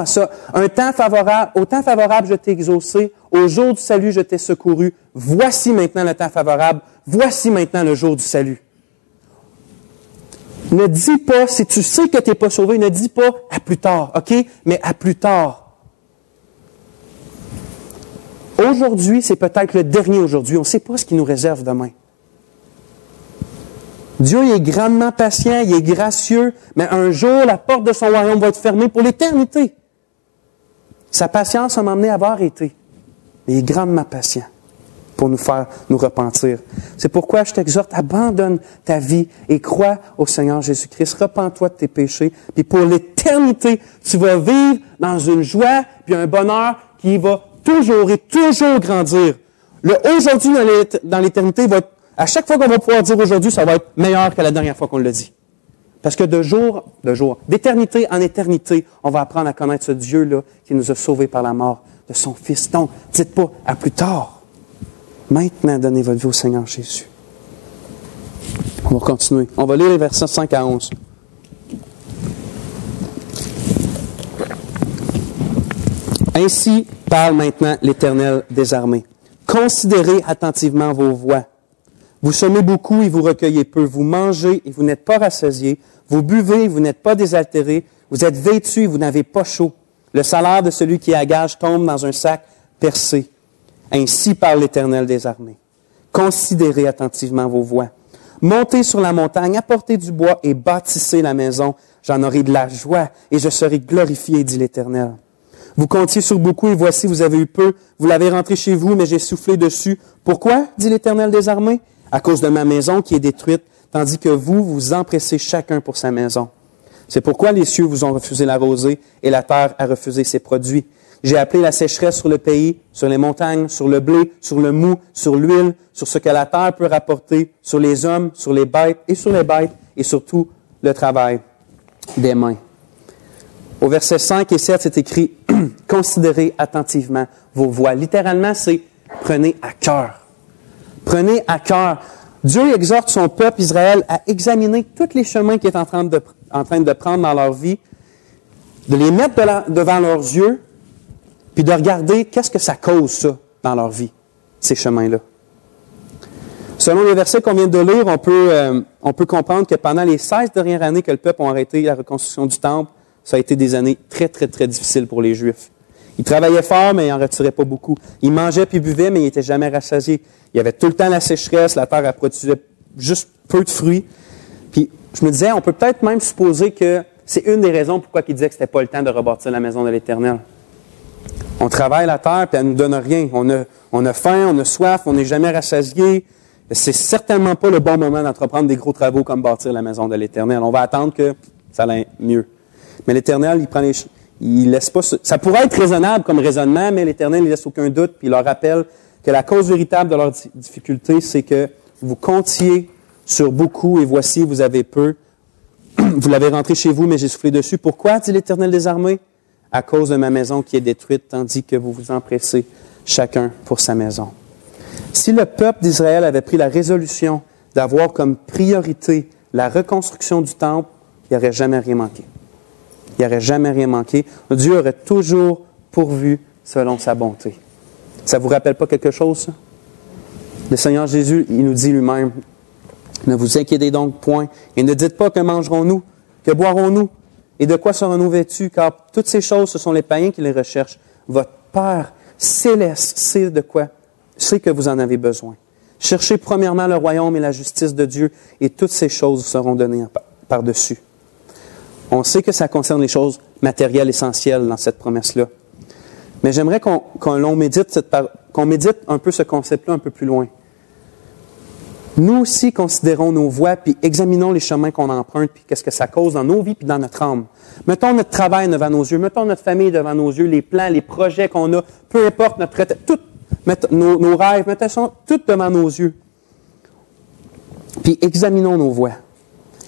à ça. Au temps favorable, je t'ai exaucé. Au jour du salut, je t'ai secouru. Voici maintenant le temps favorable. Voici maintenant le jour du salut. Ne dis pas, si tu sais que tu n'es pas sauvé, ne dis pas à plus tard, OK? Mais à plus tard. Aujourd'hui, c'est peut-être le dernier aujourd'hui. On ne sait pas ce qui nous réserve demain. Dieu il est grandement patient, il est gracieux, mais un jour, la porte de son royaume va être fermée pour l'éternité. Sa patience a m'emmené à avoir arrêté. Mais il est grandement patient pour nous faire nous repentir. C'est pourquoi je t'exhorte, abandonne ta vie et crois au Seigneur Jésus-Christ. Repens-toi de tes péchés. Puis pour l'éternité, tu vas vivre dans une joie puis un bonheur qui va toujours et toujours grandir. Le aujourd'hui dans l'éternité va être, à chaque fois qu'on va pouvoir dire aujourd'hui, ça va être meilleur que la dernière fois qu'on l'a dit. Parce que d'éternité en éternité, on va apprendre à connaître ce Dieu-là qui nous a sauvés par la mort de son Fils. Donc, dites pas à plus tard. Maintenant, donnez votre vie au Seigneur Jésus. On va continuer. On va lire les versets 5 à 11. Ainsi parle maintenant l'Éternel des armées. Considérez attentivement vos voies. Vous semez beaucoup et vous recueillez peu. Vous mangez et vous n'êtes pas rassasiés. Vous buvez et vous n'êtes pas désaltérés. Vous êtes vêtus et vous n'avez pas chaud. Le salaire de celui qui est à gage tombe dans un sac percé. Ainsi parle l'Éternel des armées. Considérez attentivement vos voies. Montez sur la montagne, apportez du bois et bâtissez la maison. J'en aurai de la joie et je serai glorifié, dit l'Éternel. Vous comptiez sur beaucoup et voici, vous avez eu peu. Vous l'avez rentré chez vous, mais j'ai soufflé dessus. Pourquoi, dit l'Éternel des armées? À cause de ma maison qui est détruite, tandis que vous, vous empressez chacun pour sa maison. C'est pourquoi les cieux vous ont refusé la rosée et la terre a refusé ses produits. J'ai appelé la sécheresse sur le pays, sur les montagnes, sur le blé, sur le mou, sur l'huile, sur ce que la terre peut rapporter, sur les hommes, sur les bêtes et sur tout le travail des mains. Au verset 5 et 7, c'est écrit « Considérez attentivement vos voies ». Littéralement, c'est « prenez à cœur ». Prenez à cœur. Dieu exhorte son peuple Israël à examiner tous les chemins qu'il est en train de prendre dans leur vie, de les mettre devant leurs yeux, puis de regarder qu'est-ce que ça cause, ça, dans leur vie, ces chemins-là. Selon les versets qu'on vient de lire, on peut comprendre que pendant les 16 dernières années que le peuple a arrêté la reconstruction du temple, ça a été des années très, très, très difficiles pour les Juifs. Ils travaillaient fort, mais ils n'en retiraient pas beaucoup. Ils mangeaient puis buvaient, mais ils n'étaient jamais rassasiés. Il y avait tout le temps la sécheresse, la terre produisait juste peu de fruits. Puis je me disais, on peut peut-être même supposer que c'est une des raisons pourquoi ils disaient que ce n'était pas le temps de rebâtir la maison de l'Éternel. On travaille la terre, puis elle ne nous donne rien. On a faim, on a soif, on n'est jamais rassasié. C'est certainement pas le bon moment d'entreprendre des gros travaux comme bâtir la maison de l'Éternel. On va attendre que ça aille mieux. Mais l'Éternel, il laisse pas... Ça pourrait être raisonnable comme raisonnement, mais l'Éternel, il laisse aucun doute, puis il leur rappelle que la cause véritable de leurs difficultés, c'est que vous comptiez sur beaucoup, et voici, vous avez peu. Vous l'avez rentré chez vous, mais j'ai soufflé dessus. Pourquoi, dit l'Éternel des armées? À cause de ma maison qui est détruite, tandis que vous vous empressez chacun pour sa maison. Si le peuple d'Israël avait pris la résolution d'avoir comme priorité la reconstruction du temple, il n'y aurait jamais rien manqué. Il n'y aurait jamais rien manqué. Dieu aurait toujours pourvu selon sa bonté. Ça ne vous rappelle pas quelque chose, ça? Le Seigneur Jésus, il nous dit lui-même, « Ne vous inquiétez donc point, et ne dites pas que mangerons-nous, que boirons-nous, et de quoi serons-nous vêtus, car toutes ces choses, ce sont les païens qui les recherchent. Votre Père céleste sait de quoi, sait que vous en avez besoin. Cherchez premièrement le royaume et la justice de Dieu, et toutes ces choses seront données par-dessus. » On sait que ça concerne les choses matérielles essentielles dans cette promesse-là. Mais j'aimerais qu'on médite un peu ce concept-là un peu plus loin. Nous aussi considérons nos voies, puis examinons les chemins qu'on emprunte, puis qu'est-ce que ça cause dans nos vies, puis dans notre âme. Mettons notre travail devant nos yeux, mettons notre famille devant nos yeux, les plans, les projets qu'on a, peu importe notre retraite, nos rêves, mettons tout devant nos yeux. Puis examinons nos voies.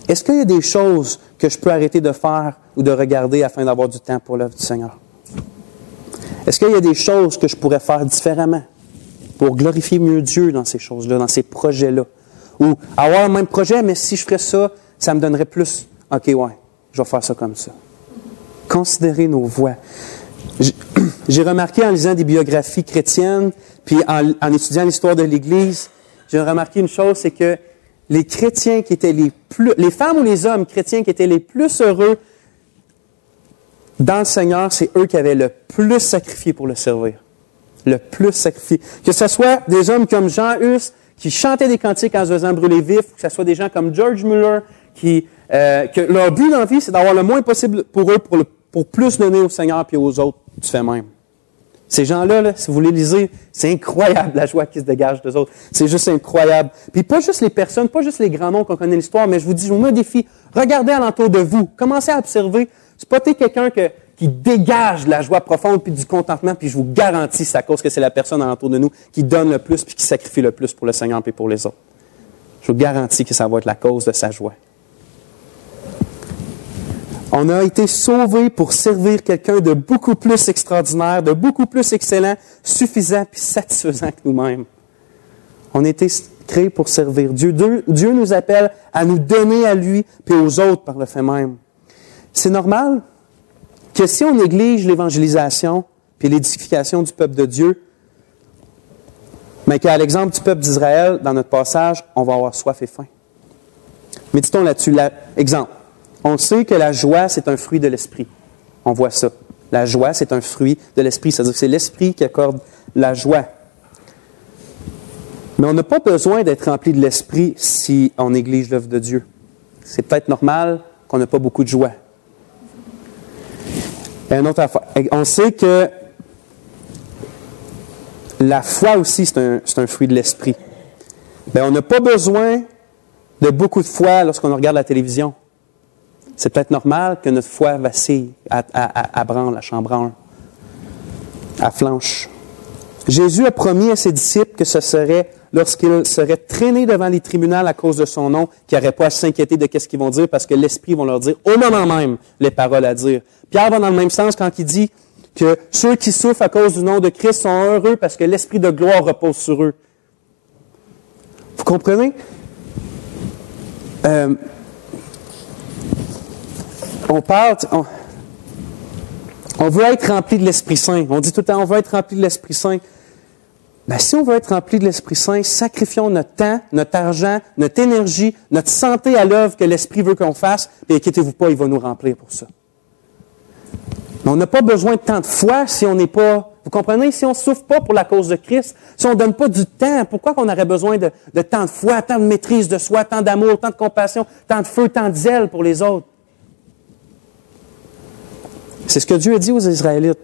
Est-ce qu'il y a des choses que je peux arrêter de faire ou de regarder afin d'avoir du temps pour l'œuvre du Seigneur? Est-ce qu'il y a des choses que je pourrais faire différemment pour glorifier mieux Dieu dans ces choses-là, dans ces projets-là? Ou avoir le même projet, mais si je ferais ça, ça me donnerait plus. OK, ouais, je vais faire ça comme ça. Considérez nos voies. J'ai remarqué en lisant des biographies chrétiennes, puis en étudiant l'histoire de l'Église, j'ai remarqué une chose, c'est que les chrétiens qui étaient les femmes ou les hommes chrétiens qui étaient les plus heureux dans le Seigneur, c'est eux qui avaient le plus sacrifié pour le servir. Le plus sacrifié. Que ce soit des hommes comme Jean Hus, qui chantaient des cantiques en se faisant brûler vif, ou que ce soit des gens comme George Muller, que leur but dans la vie, c'est d'avoir le moins possible pour eux, pour plus donner au Seigneur et aux autres du fait même. Ces gens-là, si vous les lisez, c'est incroyable la joie qui se dégage d'eux autres. C'est juste incroyable. Puis pas juste les personnes, pas juste les grands noms qu'on connaît l'histoire, mais je vous mets un défi. Regardez alentour de vous. Commencez à observer. Spottez quelqu'un qui dégage de la joie profonde puis du contentement, puis je vous garantis, c'est à cause que c'est la personne alentour de nous qui donne le plus puis qui sacrifie le plus pour le Seigneur et pour les autres. Je vous garantis que ça va être la cause de sa joie. On a été sauvés pour servir quelqu'un de beaucoup plus extraordinaire, de beaucoup plus excellent, suffisant puis satisfaisant que nous-mêmes. On a été créés pour servir Dieu. Dieu nous appelle à nous donner à lui puis aux autres par le fait même. C'est normal que si on néglige l'évangélisation puis l'édification du peuple de Dieu, mais qu'à l'exemple du peuple d'Israël, dans notre passage, on va avoir soif et faim. Méditons là-dessus. Exemple. On sait que la joie, c'est un fruit de l'esprit. On voit ça. La joie, c'est un fruit de l'esprit. C'est-à-dire que c'est l'esprit qui accorde la joie. Mais on n'a pas besoin d'être rempli de l'Esprit si on néglige l'œuvre de Dieu. C'est peut-être normal qu'on n'a pas beaucoup de joie. Et une autre affaire. On sait que la foi aussi, c'est un fruit de l'Esprit. Bien, on n'a pas besoin de beaucoup de foi lorsqu'on regarde la télévision. C'est peut-être normal que notre foi vacille, à branle, à chambranle, à flanche. Jésus a promis à ses disciples que ce serait lorsqu'ils seraient traînés devant les tribunaux à cause de son nom, qu'ils n'auraient pas à s'inquiéter de ce qu'ils vont dire parce que l'Esprit va leur dire au moment même les paroles à dire. Pierre va dans le même sens quand il dit que ceux qui souffrent à cause du nom de Christ sont heureux parce que l'Esprit de gloire repose sur eux. Vous comprenez? On veut être rempli de l'Esprit Saint. On dit tout le temps, on veut être rempli de l'Esprit Saint. Bien, si on veut être rempli de l'Esprit Saint, sacrifions notre temps, notre argent, notre énergie, notre santé à l'œuvre que l'Esprit veut qu'on fasse, et inquiétez-vous pas, il va nous remplir pour ça. Mais on n'a pas besoin de tant de foi si on n'est pas... Vous comprenez? Si on ne souffre pas pour la cause de Christ, si on ne donne pas du temps, pourquoi on aurait besoin de tant de foi, tant de maîtrise de soi, tant d'amour, tant de compassion, tant de feu, tant de zèle pour les autres? C'est ce que Dieu a dit aux Israélites.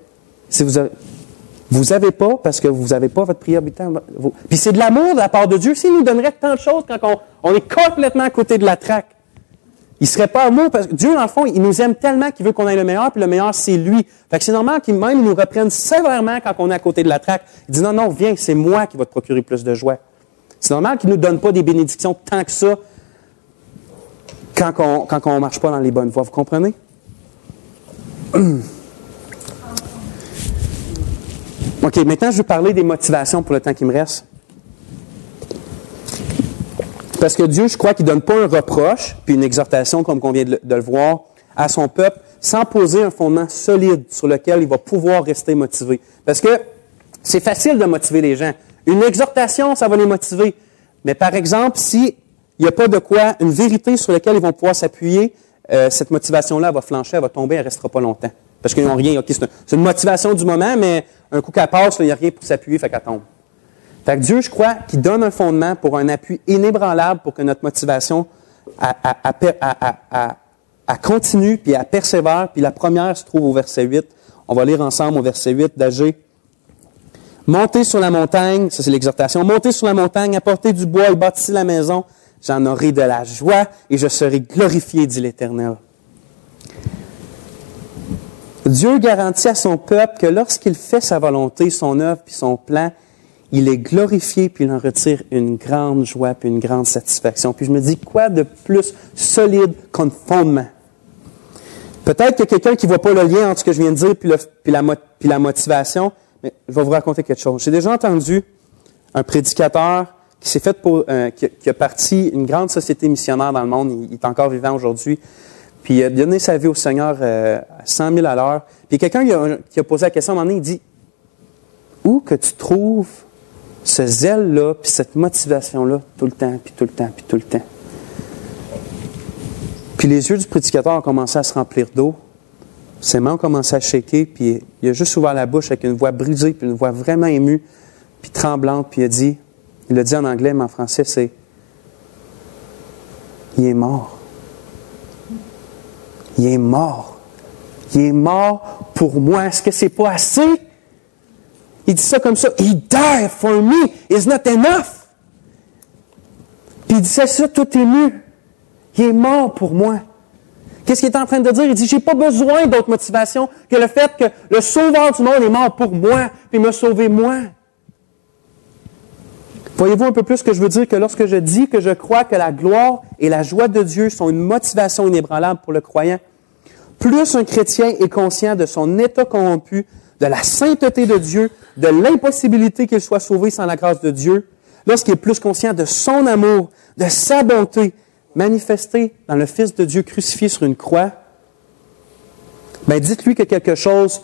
Si vous n'avez pas, parce que vous n'avez pas votre prière habitant. Puis c'est de l'amour de la part de Dieu. S'il nous donnerait tant de choses quand on est complètement à côté de la traque, il ne serait pas amour, parce que Dieu, dans le fond, il nous aime tellement qu'il veut qu'on ait le meilleur, puis le meilleur, c'est lui. Fait que c'est normal qu'il même nous reprenne sévèrement quand on est à côté de la traque. Il dit non, viens, c'est moi qui va te procurer plus de joie. C'est normal qu'il ne nous donne pas des bénédictions tant que ça quand on ne marche pas dans les bonnes voies. Vous comprenez? OK, maintenant, je vais parler des motivations pour le temps qui me reste. Parce que Dieu, je crois qu'il ne donne pas un reproche, puis une exhortation, comme on vient de le voir, à son peuple, sans poser un fondement solide sur lequel il va pouvoir rester motivé. Parce que c'est facile de motiver les gens. Une exhortation, ça va les motiver. Mais par exemple, s'il n'y a pas de quoi, une vérité sur laquelle ils vont pouvoir s'appuyer, cette motivation-là, elle va flancher, elle va tomber, elle ne restera pas longtemps. Parce qu'ils n'ont rien. Okay, c'est une motivation du moment, mais un coup qu'elle passe, il n'y a rien pour s'appuyer, fait qu'elle tombe. Fait que Dieu, je crois, qu'il donne un fondement pour un appui inébranlable pour que notre motivation continue, puis elle persévère. Puis la première se trouve au verset 8. On va lire ensemble au verset 8 d'Agé. « Montez sur la montagne », ça c'est l'exhortation, « Montez sur la montagne, apportez du bois et bâtissez la maison. J'en aurai de la joie et je serai glorifié, dit l'Éternel. » Dieu garantit à son peuple que lorsqu'il fait sa volonté, son œuvre puis son plan, il est glorifié, puis il en retire une grande joie, puis une grande satisfaction. Puis je me dis, quoi de plus solide qu'un fondement? Peut-être qu'il y a quelqu'un qui ne voit pas le lien entre ce que je viens de dire puis la motivation, mais je vais vous raconter quelque chose. J'ai déjà entendu un prédicateur qui s'est fait qui a parti une grande société missionnaire dans le monde. Il est encore vivant aujourd'hui. Puis il a donné sa vie au Seigneur à 100 000 à l'heure. Puis quelqu'un qui a posé la question à un moment donné, il dit, où que tu trouves ce zèle-là, puis cette motivation-là, tout le temps, puis tout le temps, puis tout le temps. Puis les yeux du prédicateur ont commencé à se remplir d'eau. Ses mains ont commencé à shaker, puis il a juste ouvert la bouche avec une voix brisée, puis une voix vraiment émue, puis tremblante, puis il l'a dit en anglais, mais en français, c'est « Il est mort. Il est mort. Il est mort pour moi. Est-ce que c'est pas assez? » Il dit ça comme ça. « He died for me. It's not enough. » Puis il disait ça tout ému. Il est mort pour moi. Qu'est-ce qu'il est en train de dire? Il dit, j'ai pas besoin d'autre motivation que le fait que le Sauveur du monde est mort pour moi, puis m'a sauvé moi. Voyez-vous un peu plus ce que je veux dire que lorsque je dis que je crois que la gloire et la joie de Dieu sont une motivation inébranlable pour le croyant, plus un chrétien est conscient de son état corrompu, de la sainteté de Dieu, de l'impossibilité qu'il soit sauvé sans la grâce de Dieu, lorsqu'il est plus conscient de son amour, de sa bonté, manifestée dans le Fils de Dieu crucifié sur une croix, bien dites-lui que quelque chose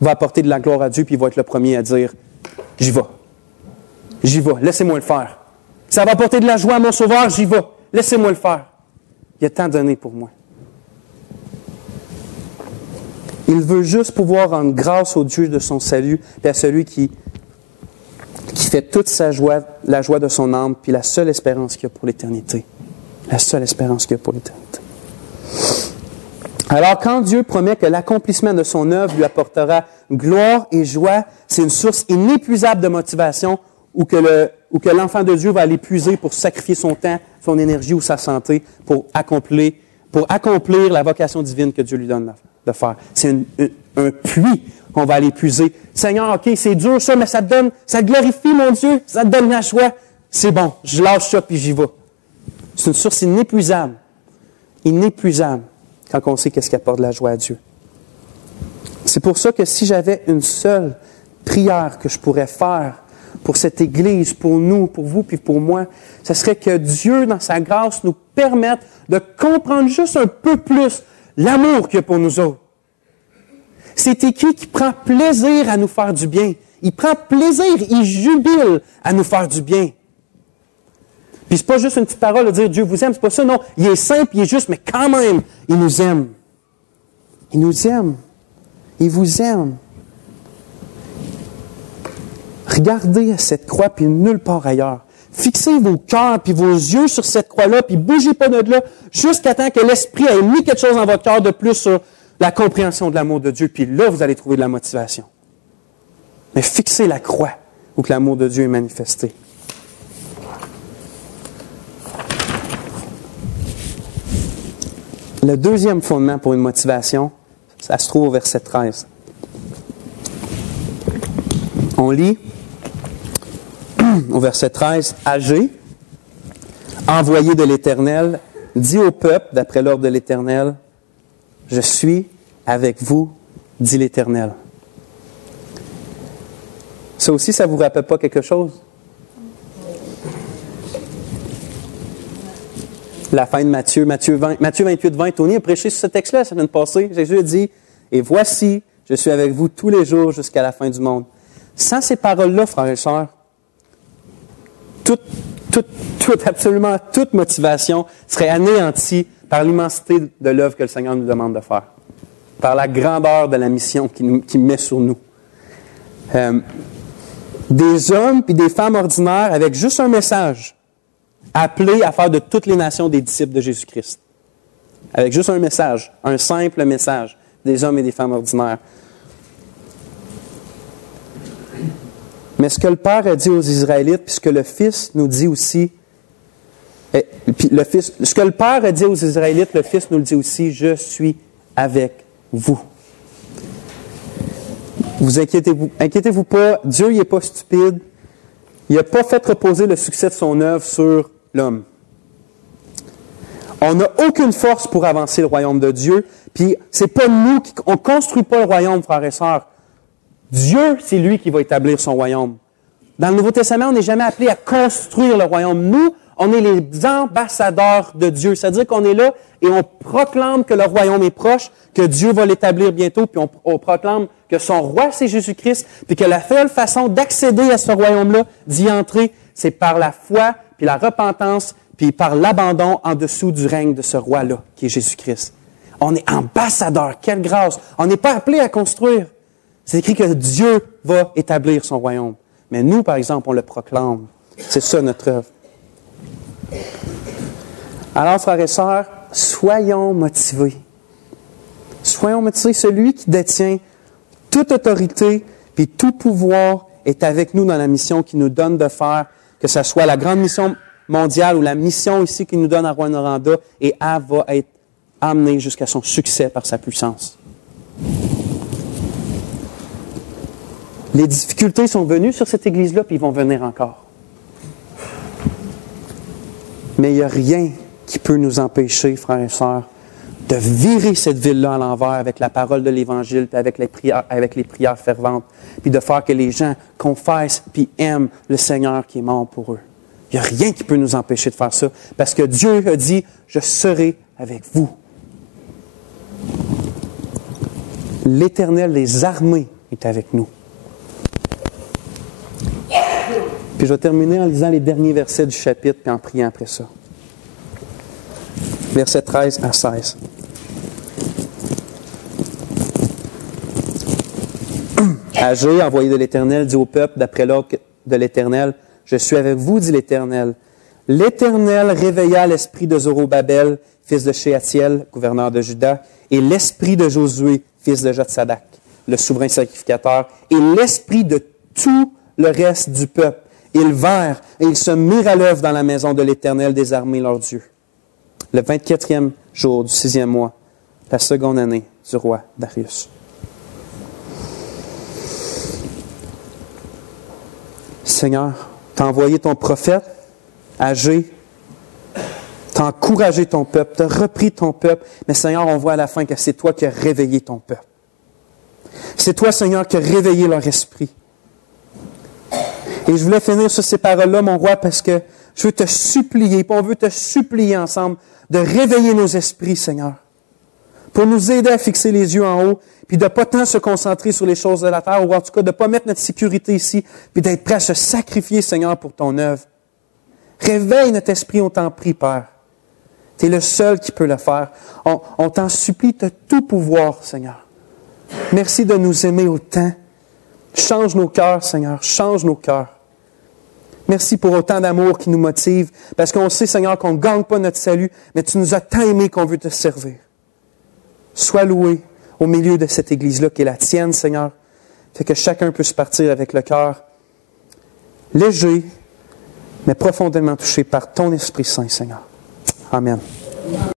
va apporter de la gloire à Dieu, puis il va être le premier à dire « J'y vais. J'y vais. Laissez-moi le faire. Ça va apporter de la joie à mon Sauveur, j'y vais. Laissez-moi le faire. Il a tant donné pour moi. » Il veut juste pouvoir rendre grâce au Dieu de son salut et à celui qui fait était toute sa joie, la joie de son âme, puis la seule espérance qu'il y a pour l'éternité. La seule espérance qu'il y a pour l'éternité. Alors, quand Dieu promet que l'accomplissement de son œuvre lui apportera gloire et joie, c'est une source inépuisable de motivation ou que l'enfant de Dieu va aller puiser pour sacrifier son temps, son énergie ou sa santé pour accomplir la vocation divine que Dieu lui donne de faire. C'est un puits qu'on va aller puiser. Seigneur, OK, c'est dur ça, mais ça te glorifie, mon Dieu, ça te donne la joie. C'est bon, je lâche ça puis j'y vais. C'est une source inépuisable. Inépuisable quand on sait qu'est-ce qui apporte de la joie à Dieu. C'est pour ça que si j'avais une seule prière que je pourrais faire pour cette Église, pour nous, pour vous, puis pour moi, ce serait que Dieu, dans sa grâce, nous permette de comprendre juste un peu plus l'amour qu'il y a pour nous autres. C'est écrit qu'il prend plaisir à nous faire du bien. Il prend plaisir, il jubile à nous faire du bien. Puis c'est pas juste une petite parole de dire Dieu vous aime, c'est pas ça, non. Il est simple, il est juste, mais quand même, il nous aime. Il nous aime. Il vous aime. Regardez cette croix, puis nulle part ailleurs. Fixez vos cœurs, puis vos yeux sur cette croix-là, puis bougez pas de là, jusqu'à temps que l'Esprit ait mis quelque chose dans votre cœur de plus sur la compréhension de l'amour de Dieu, puis là, vous allez trouver de la motivation. Mais fixez la croix où que l'amour de Dieu est manifesté. Le deuxième fondement pour une motivation, ça se trouve au verset 13. On lit au verset 13, « Agé, envoyé de l'Éternel, dit au peuple, d'après l'ordre de l'Éternel, « Je suis avec vous, dit l'Éternel. » Ça aussi, ça ne vous rappelle pas quelque chose? La fin de Matthieu 28, 20. Tony a prêché sur ce texte-là la semaine passée. Jésus a dit, « Et voici, je suis avec vous tous les jours jusqu'à la fin du monde. » Sans ces paroles-là, frères et sœurs, absolument toute motivation serait anéantie par l'immensité de l'œuvre que le Seigneur nous demande de faire, par la grandeur de la mission qu'il met sur nous. Des hommes et des femmes ordinaires avec juste un message, appelés à faire de toutes les nations des disciples de Jésus-Christ. Avec juste un message, un simple message, des hommes et des femmes ordinaires. Mais ce que le Père a dit aux Israélites, puis ce que le Fils nous dit aussi, ce que le Père a dit aux Israélites, le Fils nous le dit aussi, « Je suis avec vous. » Vous inquiétez-vous pas, Dieu il n'est pas stupide. Il n'a pas fait reposer le succès de son œuvre sur l'homme. On n'a aucune force pour avancer le royaume de Dieu, puis c'est pas nous on ne construit pas le royaume, frères et sœurs. Dieu, c'est lui qui va établir son royaume. Dans le Nouveau Testament, on n'est jamais appelé à construire le royaume. Nous, on est les ambassadeurs de Dieu. C'est-à-dire qu'on est là et on proclame que le royaume est proche, que Dieu va l'établir bientôt, puis on proclame que son roi, c'est Jésus-Christ, puis que la seule façon d'accéder à ce royaume-là, d'y entrer, c'est par la foi, puis la repentance, puis par l'abandon en dessous du règne de ce roi-là, qui est Jésus-Christ. On est ambassadeurs. Quelle grâce! On n'est pas appelé à construire. C'est écrit que Dieu va établir son royaume. Mais nous, par exemple, on le proclame. C'est ça notre œuvre. Alors, frères et sœurs, soyons motivés. Soyons motivés. Celui qui détient toute autorité puis tout pouvoir est avec nous dans la mission qu'il nous donne de faire, que ce soit la grande mission mondiale ou la mission ici qu'il nous donne à Rouyn-Noranda, et elle va être amenée jusqu'à son succès par sa puissance. Les difficultés sont venues sur cette Église-là, puis ils vont venir encore. Mais il n'y a rien qui peut nous empêcher, frères et sœurs, de virer cette ville-là à l'envers avec la parole de l'Évangile, puis avec les prières ferventes, puis de faire que les gens confessent puis aiment le Seigneur qui est mort pour eux. Il n'y a rien qui peut nous empêcher de faire ça, parce que Dieu a dit « Je serai avec vous ». L'Éternel des armées est avec nous. Puis je vais terminer en lisant les derniers versets du chapitre, puis en priant après ça. Versets 13 à 16. Agé, envoyé de l'Éternel, dit au peuple, d'après l'ordre de l'Éternel. Je suis avec vous, dit l'Éternel. L'Éternel réveilla l'esprit de Zorobabel, fils de Shealtiel, gouverneur de Juda, et l'esprit de Josué, fils de Jotsadak, le souverain sacrificateur, et l'esprit de tout le reste du peuple. Ils vinrent et ils se mirent à l'œuvre dans la maison de l'Éternel des armées, leur Dieu. Le 24e jour du 6e mois, la seconde année du roi Darius. Seigneur, tu as envoyé ton prophète, Agé, tu as encouragé ton peuple, tu as repris ton peuple, mais Seigneur, on voit à la fin que c'est toi qui as réveillé ton peuple. C'est toi, Seigneur, qui as réveillé leur esprit. Et je voulais finir sur ces paroles-là, mon roi, parce que je veux te supplier, puis on veut te supplier ensemble de réveiller nos esprits, Seigneur, pour nous aider à fixer les yeux en haut, puis de ne pas tant se concentrer sur les choses de la terre, ou en tout cas de ne pas mettre notre sécurité ici, puis d'être prêt à se sacrifier, Seigneur, pour ton œuvre. Réveille notre esprit, on t'en prie, Père. Tu es le seul qui peut le faire. On t'en supplie, tu as tout pouvoir, Seigneur. Merci de nous aimer autant. Change nos cœurs, Seigneur, change nos cœurs. Merci pour autant d'amour qui nous motive, parce qu'on sait, Seigneur, qu'on ne gagne pas notre salut, mais tu nous as tant aimés qu'on veut te servir. Sois loué au milieu de cette Église-là qui est la tienne, Seigneur, fait que chacun puisse partir avec le cœur léger, mais profondément touché par ton Esprit Saint, Seigneur. Amen.